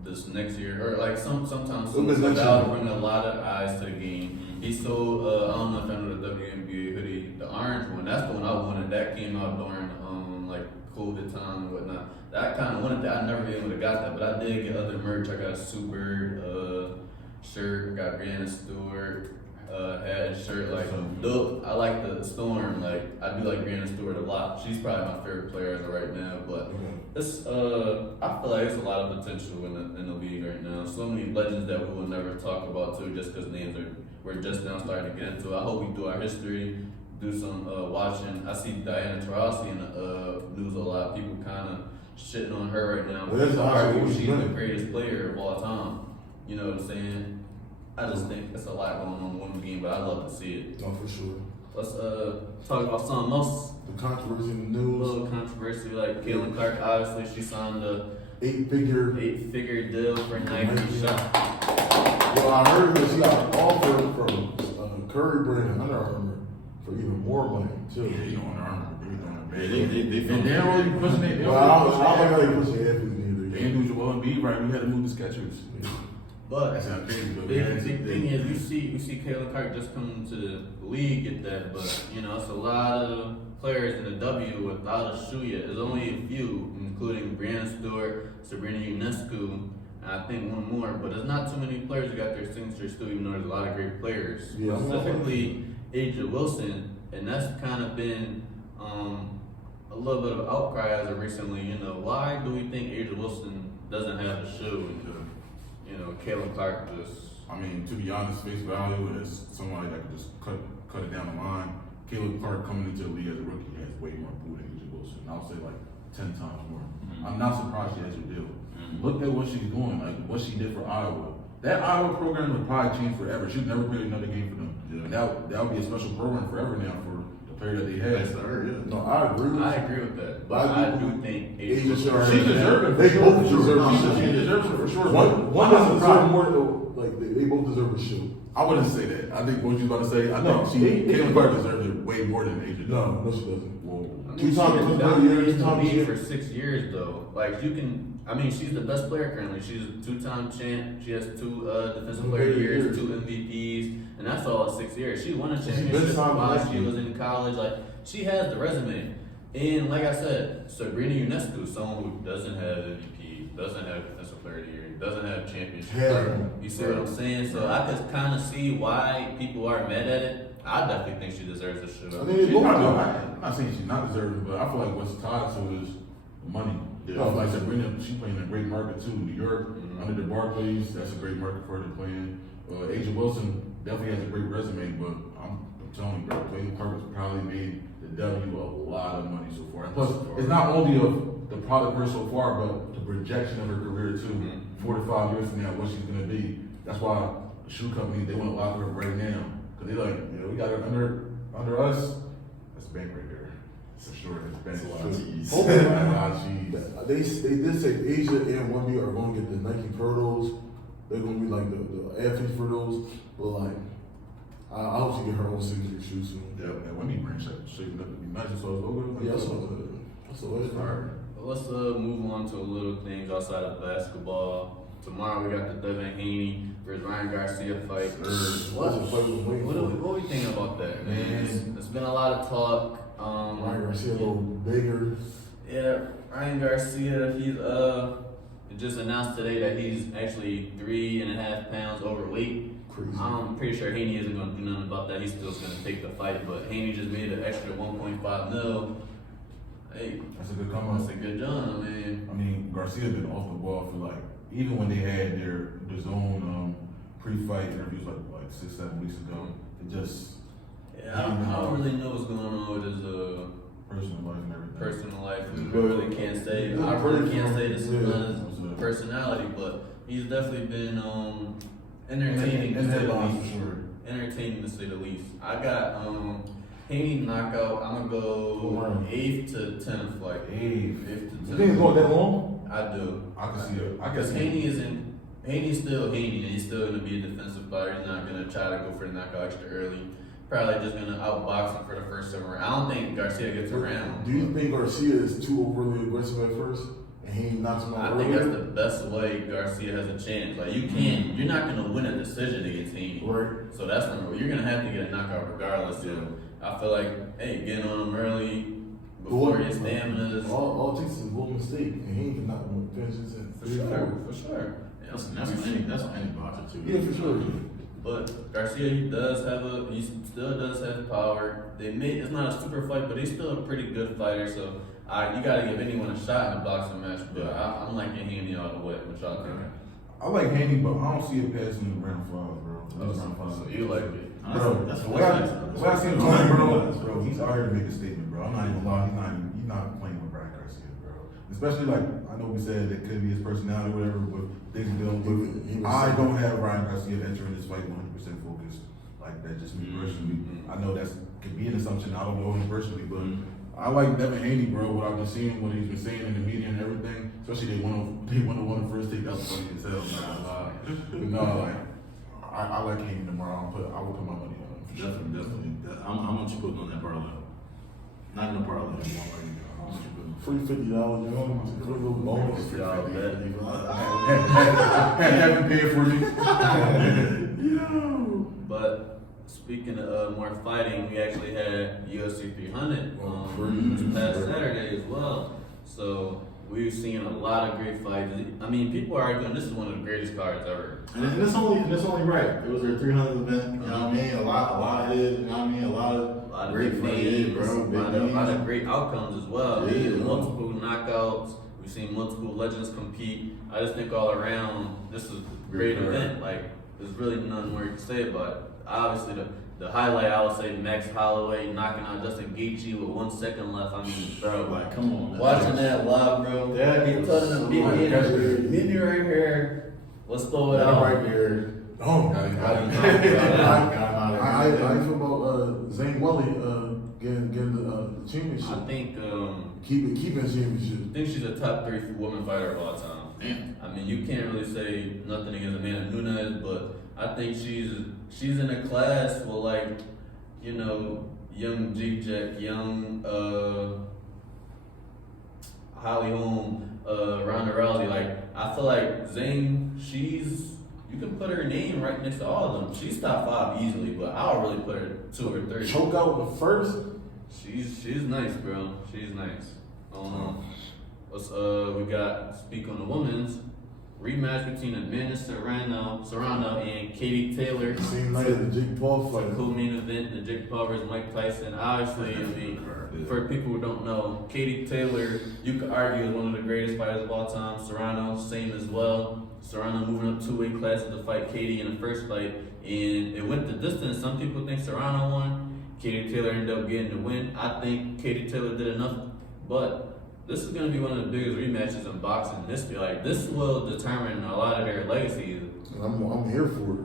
this next year, or like sometimes It was soon. next That year. would bring a lot of eyes to the game. He sold, I don't know if I know the WNBA hoodie, the orange one. That's the one I wanted. That came out during like COVID time and whatnot. That kind of wanted that. I never even would have got that, but I did get other merch. I got a Super shirt. I got Brianna Stewart hat and shirt. Like dope. I like the Storm. Like I do like Brianna Stewart a lot. She's probably my favorite player as of right now. But it's I feel like it's a lot of potential in the league right now. So many legends that we will never talk about too, just because names we're just now starting to get into. I hope we do our history, do some watching. I see Diana Taurasi in the news a lot. People kind of shitting on her right now. Well, that's Argue awesome. she's the greatest player of all time. You know what I'm saying? I just think there's a lot going on in the women's game, but I love to see it. No, for sure. Let's talk about something else. The controversy in the A news. little controversy, like Caitlin Clark. Obviously, she signed a 8-figure. deal for Nike. Well, I heard that she got an offer from Curry brand and Under Armour for even more money too. Yeah, you know, Under Armour, they doing it bad. They And they don't really pushing it. They Well, don't I really don't like how pushing they it. push the athletes They either. ain't do Joel Embiid right. We had to move the Skechers. But That's how crazy. But big thing is, you see Caitlin Clark just come to the league, get that, but you know, it's a lot of players in the W without a shoe yet. There's only a few, including Brianna Stewart, Sabrina Ionescu, and I think one more, but there's not too many players who got their signatures still, even though there's a lot of great players. Yeah, Specifically, Aja Wilson, and that's kind of been a little bit of outcry as of recently. You know, why do we think Aja Wilson doesn't have a shoe? And, you know, Caitlin Clark just. I mean, to be honest, face value is somebody that could just cut it down the line. Caleb Clark coming into the league as a rookie has way more pool than AJ Wilson. I'll say like 10 times more. I'm not surprised she has her deal. Look at what she's doing, like what she did for Iowa. That Iowa program would probably change forever. She'd never play another game for them. Yeah. And that would be a special program forever now for the player that they had. Thanks to her, yeah. No, I agree with I you. agree with that, but I do think Aja Aja should Wilson. She deserves it. They both For deserve sure. it. She deserves it for sure. One I'm not doesn't deserve surprised. more though. Like they both deserve a shoe. I wouldn't say that. I think what you about to say. I No, think they- Caleb Clark deserves it way more than AJ. No, she doesn't. Whoa. I mean, Two she times was Cliff dominating Year, two the times league Year. for 6 years though. Like you can, I mean, she's the best player currently. She's a 2-time champ. She has 2 defensive player of the years, 2 MVPs, and that's all in 6 years. She won a championship while she was in college. Like she has the resume. And like I said, Sabrina Ionescu, someone who doesn't have MVP, doesn't have defensive player of the year, doesn't have championship. Yeah. You see what I'm saying? So I could kind of see why people are mad at it. I definitely think she deserves a shoe. I mean, they She's both not, do. I'm not saying she's not deserving, but I feel like what's tied to is the money. Yeah. I feel like Sabrina, she's playing in a great market too. New York, under the Barclays, that's a great market for her to play in. Aja Wilson definitely has a great resume, but I'm telling you, bro, Caitlin Clark has probably made the W a lot of money so far. And plus, it's not only of the product of her so far, but the projection of her career too. 4 to 5 years from now what she's gonna be. That's why shoe companies they want to lock her up right now because they like, we got her under us. That's bank right there. For sure, it's bank. They did say Asia and WNBA are going to get the Nike Protos. They're going to be like the athletes for those. But like, I hope she get her own signature shoe soon. Yeah, that WNBA brand shaping up to be nice. So it's over. Yeah, that's what it's All right. Well, let's move on to a little things outside of basketball. Tomorrow we got the Devin Haney versus Ryan Garcia fight. What are we thinking about that, man? There's been a lot of talk. Ryan Garcia a little bigger. Yeah, Ryan Garcia, he's it just announced today that he's actually 3.5 pounds overweight. Crazy. I'm pretty sure Haney isn't gonna do nothing about that. He's still gonna take the fight, but Haney just made an extra 1.5 mil. Hey, That's a good come up. that's a good job, man. I mean, Garcia's been off the ball for like, even when they had the zone pre-fight interviews like 6-7 weeks ago, it just Yeah, I don't really know what's going on with his personal life and everything. personal life. I But- really can't say. I really can't say this is his personality, but he's definitely been entertaining to And say the headlines least. for sure. Entertaining to say the least. I got Haney knockout. I'm gonna go Wow. 8th to 10th, like Hey, 8th to 10th. You think it's going that long? I do. I can see it. Because Haney's still Haney, and he's still gonna be a defensive fighter. He's not gonna try to go for the knockout extra early. Probably just gonna outbox him for the first 7 rounds. I don't think Garcia gets around. Do you think Garcia is too overly aggressive at first and he knocks him out I think earlier? that's the best way Garcia has a chance. Like you're not gonna win a decision against Haney. Right. So that's number one. You're gonna have to get a knockout regardless. So I feel like, hey, getting on him early before his stamina is All it takes is one mistake and he can knock him finishes in for sure. Yeah, That's on any boxer too. Yeah, for sure. But Garcia, he still does have power. It's not a super fight, but he's still a pretty good fighter. So you gotta give anyone a shot in a boxing match. But I'm liking Haney all the way. What y'all think? I like Haney, but I don't see it passing the round 5, bro. Round 5. So you like it? Bro, That's the what way I see him playing, bro, he's out here to make a statement, bro. I'm not even lying. He's not playing with Ryan Garcia, bro. Especially like I know we said that could be his personality, or whatever, but things are dealing with. I don't have Ryan Garcia entering this fight 100% focused. Like that, just me personally. I know that's could be an assumption. I don't know him personally, but I like Devin Haney, bro. What I've been seeing, what he's been saying in the media and everything. Especially they won the first take. That was funny as hell. But no, like I like Haney tomorrow. I will put my money on him. Definitely. How much you putting on that parlay? Not in the parlay. How much you putting on? Free $50, you know, it's a quick little bonus. Y'all bet. Happy paying for me. But speaking of more fighting, we actually had UFC 300 this past Saturday as well. So we've seen a lot of great fights. I mean, people are arguing this is one of the greatest cards ever. And it's only right. It was their 300th event. You know what I mean? A lot of it. You know what I mean? A lot of Great great names, fights, bro. a lot of great outcomes as well. Yeah. Multiple knockouts. We've seen multiple legends compete. I just think all around this is a great event. Like there's really nothing more to say about it. Obviously the highlight I would say Max Holloway knocking out Justin Gaethje with 1 second left. I mean, bro, Like, come on, man. watching that live, bro. Yeah, He telling him, meet me right here. Let's throw it out. right there. Oh, Got him. I feel about Zane Welly getting the championship. I think Keeping the championship. I think she's a top 3 woman fighter of all time. Damn. I mean, you can't really say nothing against Amanda Nunes, but I think she's in a class for like, you know, young G-Jack, young Holly Holm, Ronda Rousey. Like, I feel like Zane, you can put her name right next to all of them. She's top 5 easily, but I'll really put her 2 or 3. Choke out the first. She's nice, bro. She's nice. We got, speak on the women's rematch between Amanda Serrano and Katie Taylor. Same night as the Jake Paul For fight. the co-main event, the Jake Paul versus Mike Tyson. Obviously, I mean, for people who don't know, Katie Taylor, you could argue is one of the greatest fighters of all time. Serrano, same as well. Serrano moving up 2 weight classes to fight Katie in the first fight, and it went the distance. Some people think Serrano won. Katie Taylor ended up getting the win. I think Katie Taylor did enough, but this is going to be one of the biggest rematches in boxing history. Like, this will determine a lot of their legacies. And I'm here for it.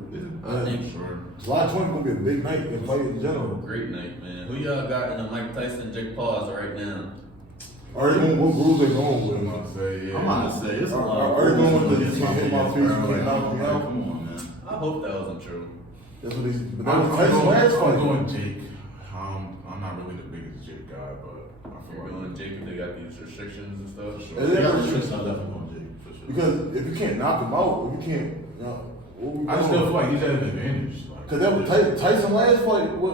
I think Sure. July 20th gonna be a big night in fight in general. great night, man. Who y'all got in the Mike Tyson, Jake Paul's right now? Are they going? What rules they going with? I'm about to say, yeah. I'm about to say it's a lot. Are they going with the against you can't hit my fans, face, you bro. can't Like, knock me out? Come on, man. I hope that wasn't true. That's what they. But that I'm was Tyson last I'm fight. going Jake. I'm not really the biggest Jake guy, but I feel You're like going Jake if they got these restrictions and stuff. Sure. Is it- Yeah, I'm definitely going Jake for sure. Because if you can't knock him out, if you can't, you know, what we I just doing? feel like he's at an advantage. Like, Cause that was Tyson last fight with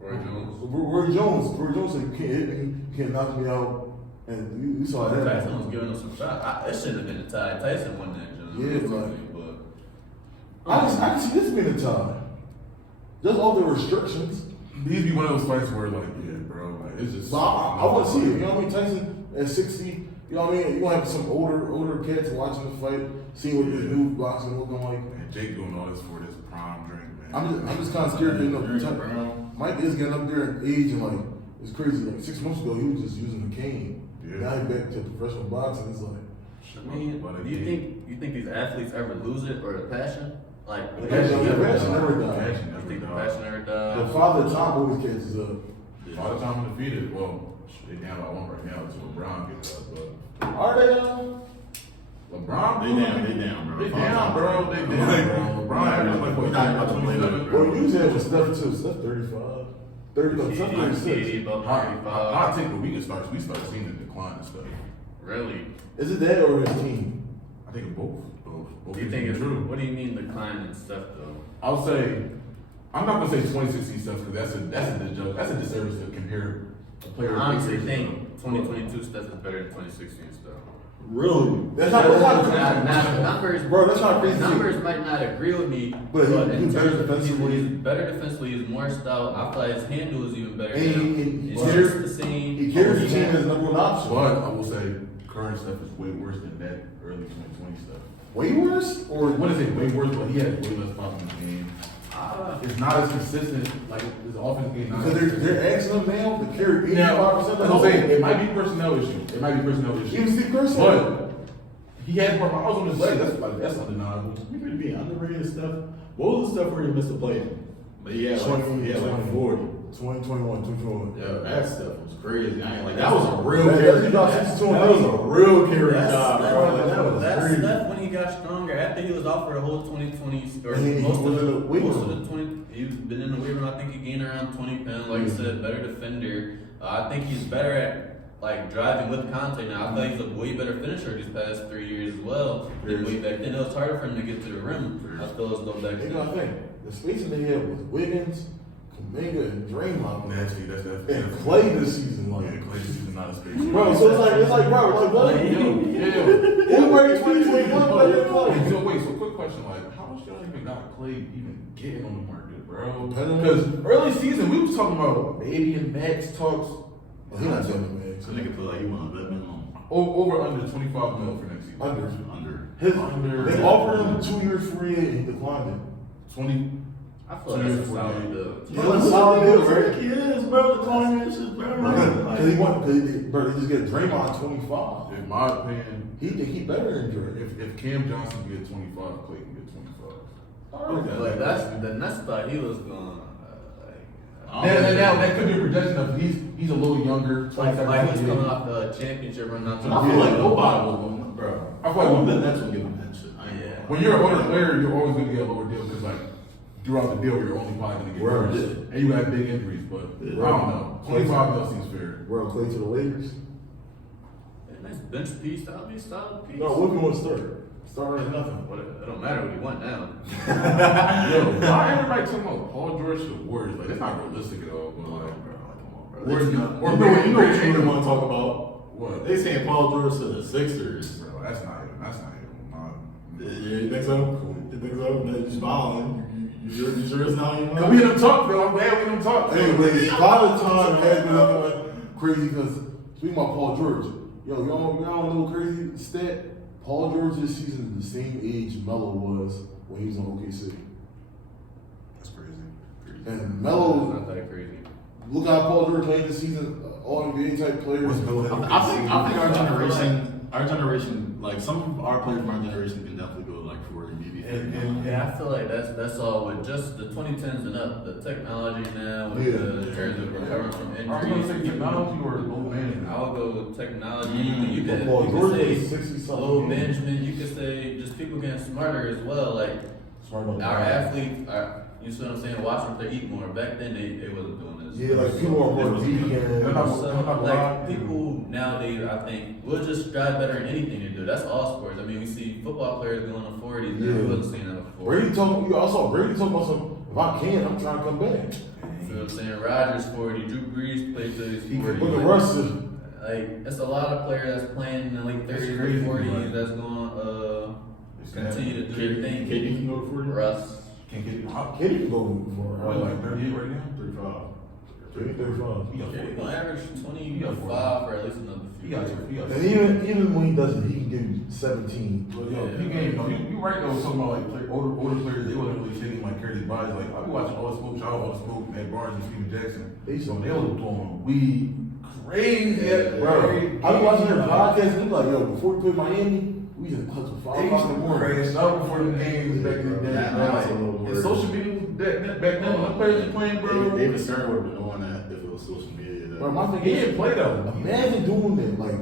Roy Jones. Roy Jones said you can't hit me, you can't knock me out, and you saw that. Tyson was giving him some shots. It shouldn't have been a tie. Tyson won that, Yeah, but I can see this being a tie. Just all the restrictions. these be one of those fights where, like, yeah, bro, like it's just. But I want to see it. You know what I mean? Tyson at 60. You know what I mean? You gonna have some older cats watching the fight, seeing what this new boxing looking like. And Jake doing all this for this prime drink, man. I'm just kind of scared that, you know, Brown. Mike is getting up there in age and like it's crazy. Like 6 months ago, he was just using the cane. Yeah. Now he back to professional boxing. It's like I mean, do you think these athletes ever lose it or the passion? Like, Passion never died. Passion You think the never passion died. never the died? father Tom always catches up. By the time undefeated, well, they down by one right now until LeBron gets up, but Are they? LeBron, They down, bro. They down, bro. They down, bro. LeBron averaging like what? Not about to play that, bro. Well, usually that was Steph too. Steph 35, 30, like Steph 36. About I 35. think when we start seeing the decline and stuff. Really? Is it that or his team? I think of both. Both Do you think it's true? What do you mean decline and stuff though? I would say I'm not gonna say 2016 stuff because that's a joke. That's a disservice to compare a player. I honestly think 2022 stuff is better than 2016 stuff. Really? That's Now, not the numbers, Bro, that's not crazy. numbers might not agree with me, But in he's better terms of defensively. he's better defensively, he's more stout. I feel like his handle is even better. And now. he It's carries- just the same. He carries the team as number one option. But I will say current stuff is way worse than that early 2020 stuff. Way worse? Or What is it? Way worse, but he has way less pop in the game. It's not as consistent. Like his offense game. Not because as they're asking him now to carry 85% Now, of as the I'm whole saying, it might be personnel issue. It might be personnel issue. Even Steve Kerr said But he has more miles on his leg. That's undeniable. You could be underrated stuff. What was the stuff where he missed a play? But yeah, like 40. 2021, 2021. Yeah, that stuff was crazy. I ain't like that was a real That- carry. that's about That 62 was a real carry That's job, bro. Like, that was that's crazy. stuff when he got stronger. After he was out for the whole 2020 or He most was in the weight of room. the 20. He's been in the weight room. I think he gained around 20 pounds. Like I said, better defender. I think he's better at like driving with contact now. I feel like he's a way better finisher these past 3 years as well. Than way back then, it was harder for him to get to the rim. I feel as though back You then. know, I think the spacing they had was Wiggins, Kuminga, and Draymond. Nasty. That's And Clay this season, Yeah, like. Clay this is not a space. Bro, so it's like, bro, like what? Yeah. Who were 2021 better than Clay? So wait, so quick question, like, how much y'all even got Clay even getting on the market, bro? Depending on- Because early season we was talking about maybe in max talks He not telling me, man. So nigga feel like he want a bet minimum. over under 25 mil for next season. Under. They Under. offered him 2 years free and he declined it. 20. I feel like that's a solid deal. Yeah, that's a solid deal, right? He is, bro. The client is, bro. Because he want, bro, they just get Draymond 25. In my opinion, He think he better than Dre. if Cam Johnson can get 25, Clay can get 25. Okay. Like the next thought he was going. Now that could be a projection of he's a little younger. Like 27, he was 28. coming off the championship run. Not I feel like nobody will, bro. I feel like the Nets will give him that shit. Yeah. when you're an older player, you're always going to get a lower deal because like throughout the deal, you're only probably going to get Right. worse, and you have big injuries. But Yeah. I don't know, 25 mil seems fair. World Clay to the Lakers. Nice bench piece. That'll be a solid piece. No, what if you want to start? Start or nothing. What, it don't matter what he want now. Yo, why everybody talking about Paul George to the Warriors? Like, it's not realistic at all. But like, Or you know Or what maybe- you want to talk about? what? They saying Paul George to the Sixers. Bro, that's not even. You think so? You think so? You're smiling. You sure it's not even? Cause we hear them talk, though. I'm glad we hear them talk. Anyways, Valentine has been going crazy because speaking about Paul George, yo, y'all know crazy stat? Paul George this season is the same age Melo was when he was on OKC. That's crazy. And It's Melo, not that crazy. look how Paul George played this season. All NBA type players. I think our generation, like some of our players from our generation can definitely go like 40, maybe 50. And I feel like that's all with just the 2010s and up. The technology now, with the terms of recovering from injuries. Are you going to say technology or low management? I'll go with technology. You could Paul George say is 60-something. low management. You could say just people getting smarter as well. Like our athletes, you see what I'm saying? Watch them if they eat more. Back then they wasn't doing this. Yeah, like people are more vegan. So, like people nowadays, I think will just strive better in anything they do. That's all sports. I mean, we see football players going to 40s. Yeah. We wasn't seeing that before. Brady told me. I saw Brady talking about some. If I can, I'm trying to come back. You know what I'm saying? Rodgers 40, Drew Brees played till he's 40. Look at Russ. Like it's a lot of players that's playing in the late 30s, crazy, 40s. right? That's going to continue to do their thing. KD can go to 40. Russ. Can't get it. Kenny can go for What, like 38 right now? 35. 35. He got Yeah, he's 40. gonna average 25 for at least another few He got years. he got And even when he doesn't, he can give you 17. But yo, he game, you right though, talking about like older players, they wasn't really shaking like Curtis bodies. Like I be watching All the Smoke, shout out All the Smoke, Matt Barnes and Steven Jackson. They was doing weed crazy, Bro, I be watching their podcast and I'm like, yo, before we played Miami, we was in the clutch for 5 They used o'clock to in the morning. crash out before the games back in the day. Now it's a little And weird. social media was back then when the players were playing, bro. David Stern would have been doing that if it was social media. Bro, my thing He is, didn't play though. imagine doing that, like,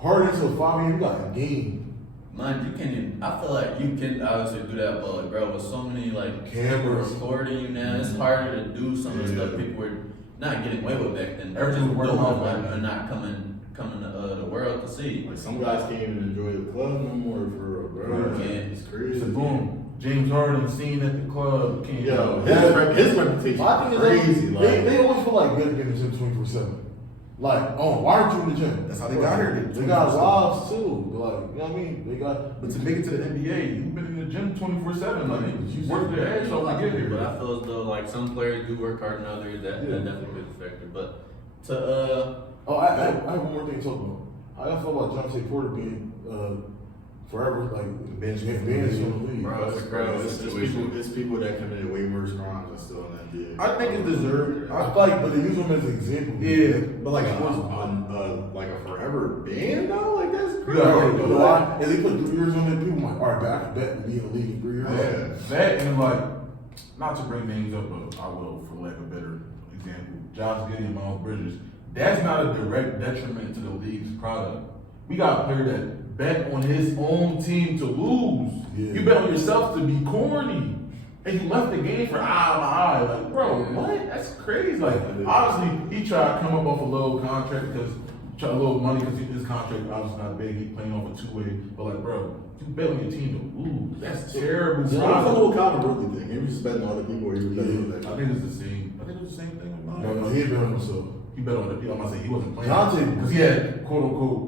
partying till 5 a.m. You got a game. Man, you can't even, I feel like you can obviously do that, but like, bro, with so many like Cameras. people recording you now, it's harder to do some of the stuff people were not getting away with back then. Everything was word of doing, mouth, like, man. and not coming to the world to see. Like some guys can't even enjoy the club no more for real, bro. Yeah. It's crazy. It's a boom. James Harden seen at the club. Can't Yo, Yeah. his reputation My thing is is, crazy. they always feel like good getting the gym 24/7. Like, oh, why aren't you in the gym? That's how they got here. They got lives too. Like, you know what I mean? They got. But to make it to the NBA, you've been in the gym 24/7. Like you work their ass off to get here. But I feel as though like some players do work harder than others. That definitely plays a factor. But to Oh, I have one more thing to talk about. How y'all feel about Jonte Porter being forever like banned from the league? Bro, it's a It's people that committed way worse crimes and still in that NBA. I think it's deserved. I feel like, but they use him as an example. Yeah, But like a forever ban though, like that's You crazy. know why? And they put 3 years on there. People like, all right, but I can bet to be in the league in 3 years. Yeah. That and like, not to bring names up, but I will for lack of a better example. Josh Giddey and Miles Bridges. That's not a direct detriment to the league's product. We got a player that bet on his own team to lose. Yeah. You bet on yourself to be corny. And you left the game for eye. Like, bro, what? That's crazy. Like, obviously, he tried to come up off a low contract because a little money because his contract obviously not big. He playing off a 2-way. But like, bro, you bet on your team to lose. That's terrible. Yeah, what's the whole accountability thing? He was just betting on other people or he was betting on I that. think it's the same. I think it's the same thing with mine. No, he had been on himself. He bet on the. I'm gonna say he wasn't playing Jonte- because he had quote unquote.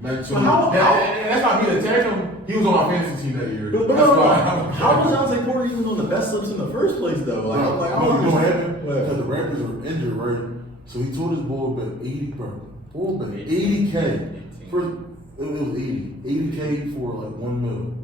Mental. But how- And that's not me attacking him. He was on my fantasy team that year. But That's why. how was Jonte Porter even on the best list in the first place though? Like, I'm like, I you don't know what understand. happened? Because the Raptors were injured, right? So he told his boy bet 80, bro. Boy bet 80K. For, it was 80K for like 1 mil.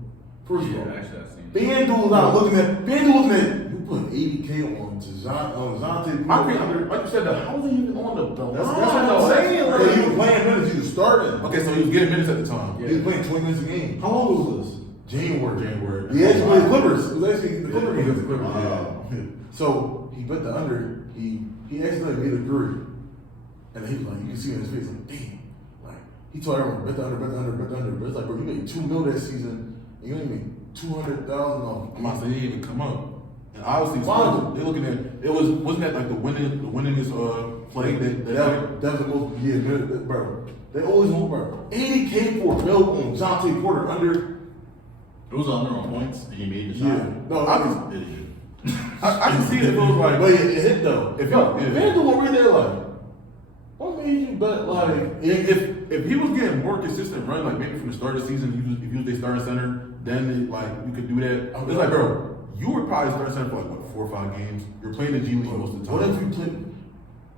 First of all, actually I've seen FanDuel's not looking at, you put 80K on to Jonte I Porter. think, like you said, how was he even on the line? That's what I'm saying. Because he was playing minutes, he was starting. Okay, so he was getting minutes at the time. He was playing 20 minutes a game. How long was this? January. He actually played the Clippers. It was actually the Clippers. He was the Clippers, Wow. So he bet the under. He actually made a three, and he was like, you can see in his face, like, damn. Like he told everyone, bet the under, bet the under, bet the under. But it's like, bro, you made $2 million that season, and you only made $200,000 off. I'm not saying he didn't even come up. And obviously, Wow. they looking at it wasn't that like the winningest play that That was the most, bro. They always want, bro. 80K for a bill on Jonte Porter under. It was under on points and he made the shot. Yeah. No, I was. Idiot. I can see it. It was like, But it hit though. If y'all, If FanDuel over there, like, what made you bet like? if he was getting more consistent run, like maybe from the start of the season, if you was their starting center, then you could do that. It's like, bro, you were probably starting center for like what 4 or 5 games. You're playing the G League most of the time. What if you played?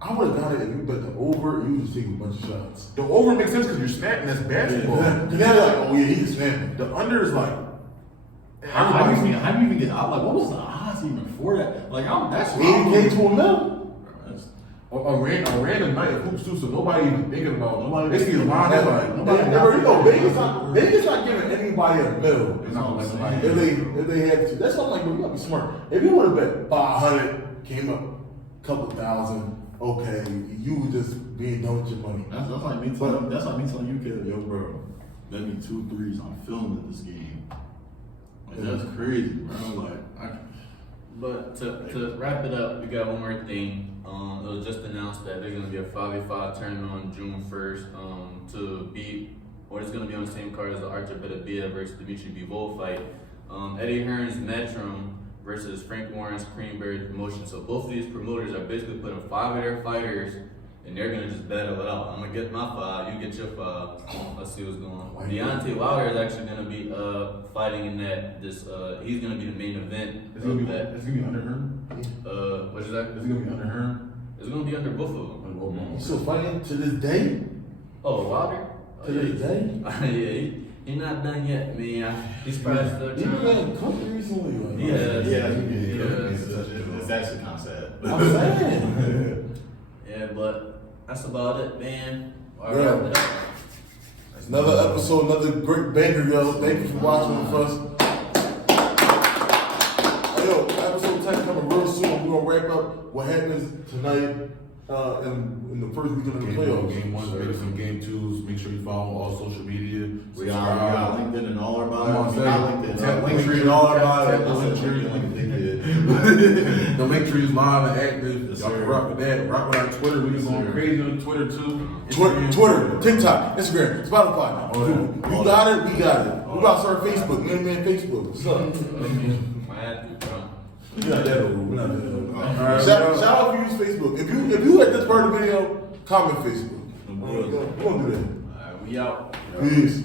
I would have got it if you bet the over. You was just taking a bunch of shots. The over makes sense because you're snapping. That's basketball. Cause they're like, oh yeah, he's snapping. The under is like. How do you even get out? Like, what was the odds even for that? Like, that's 80K to a mil. That's- a random night of hoops too, so nobody even thinking about Nobody- They see the line, they're like, Nobody, you know, Vegas not giving anybody a medal. It's not like somebody. If they had to, that's why I'm like, bro, you gotta be smart. If you would have bet 500, came up a couple thousand, okay, you were just being done with your money. That's like me telling you, kid, yo, bro, bet me 2 threes. I'm filming this game. Like, that's crazy, bro. Like, But to wrap it up, we got one more thing. It was just announced that there's gonna be a 5v5 tournament on June 1st. It's gonna be on the same card as the Archer Beterbiev versus Dimitri Bivol fight. Eddie Hearn's Metrum versus Frank Warren's Creamberry promotion. So both of these promoters are basically putting 5 of their fighters, and they're gonna just battle it out. I'm gonna get my 5, you get your 5. Let's see what's going on. Deontay Wilder is actually gonna be fighting in that. He's gonna be the main event. It's gonna be under her. What is that? It's gonna be under her. It's gonna be under both of them. You still fighting to this day? Oh, Wilder? To this day? Yeah, he's not done yet, man. He's probably still You been trying. in the country recently? Like, Yeah. it's actually kind of sad. I'm saying. Yeah, but that's about it, man. All Yeah. right, Another episode, another great banger, yo. Thank you for watching with us. Yo, episode 10 coming real soon. We're gonna wrap up what happens tonight in the first weekend of the playoffs. Game 1, maybe some game 2s. Make sure you follow all social media. We got LinkedIn and all our Come on, bios. say Not it. LinkedIn. Tap Linktree and all our bios. Tap the Linktree. LinkedIn. The Linktree is live and active. Yes, Y'all can sir. rock with that. Rock with our Twitter. We Yes, going sir. crazy on Twitter too. Twitter, TikTok, Instagram, Spotify. You got it, we got it. We about to start Facebook, man, Facebook. What's up? I had to, bro. We're not that old. We're not that old. Alright, Shout out if you use Facebook. If you like this part of the video, comment Facebook. We're gonna do that. We out. Peace.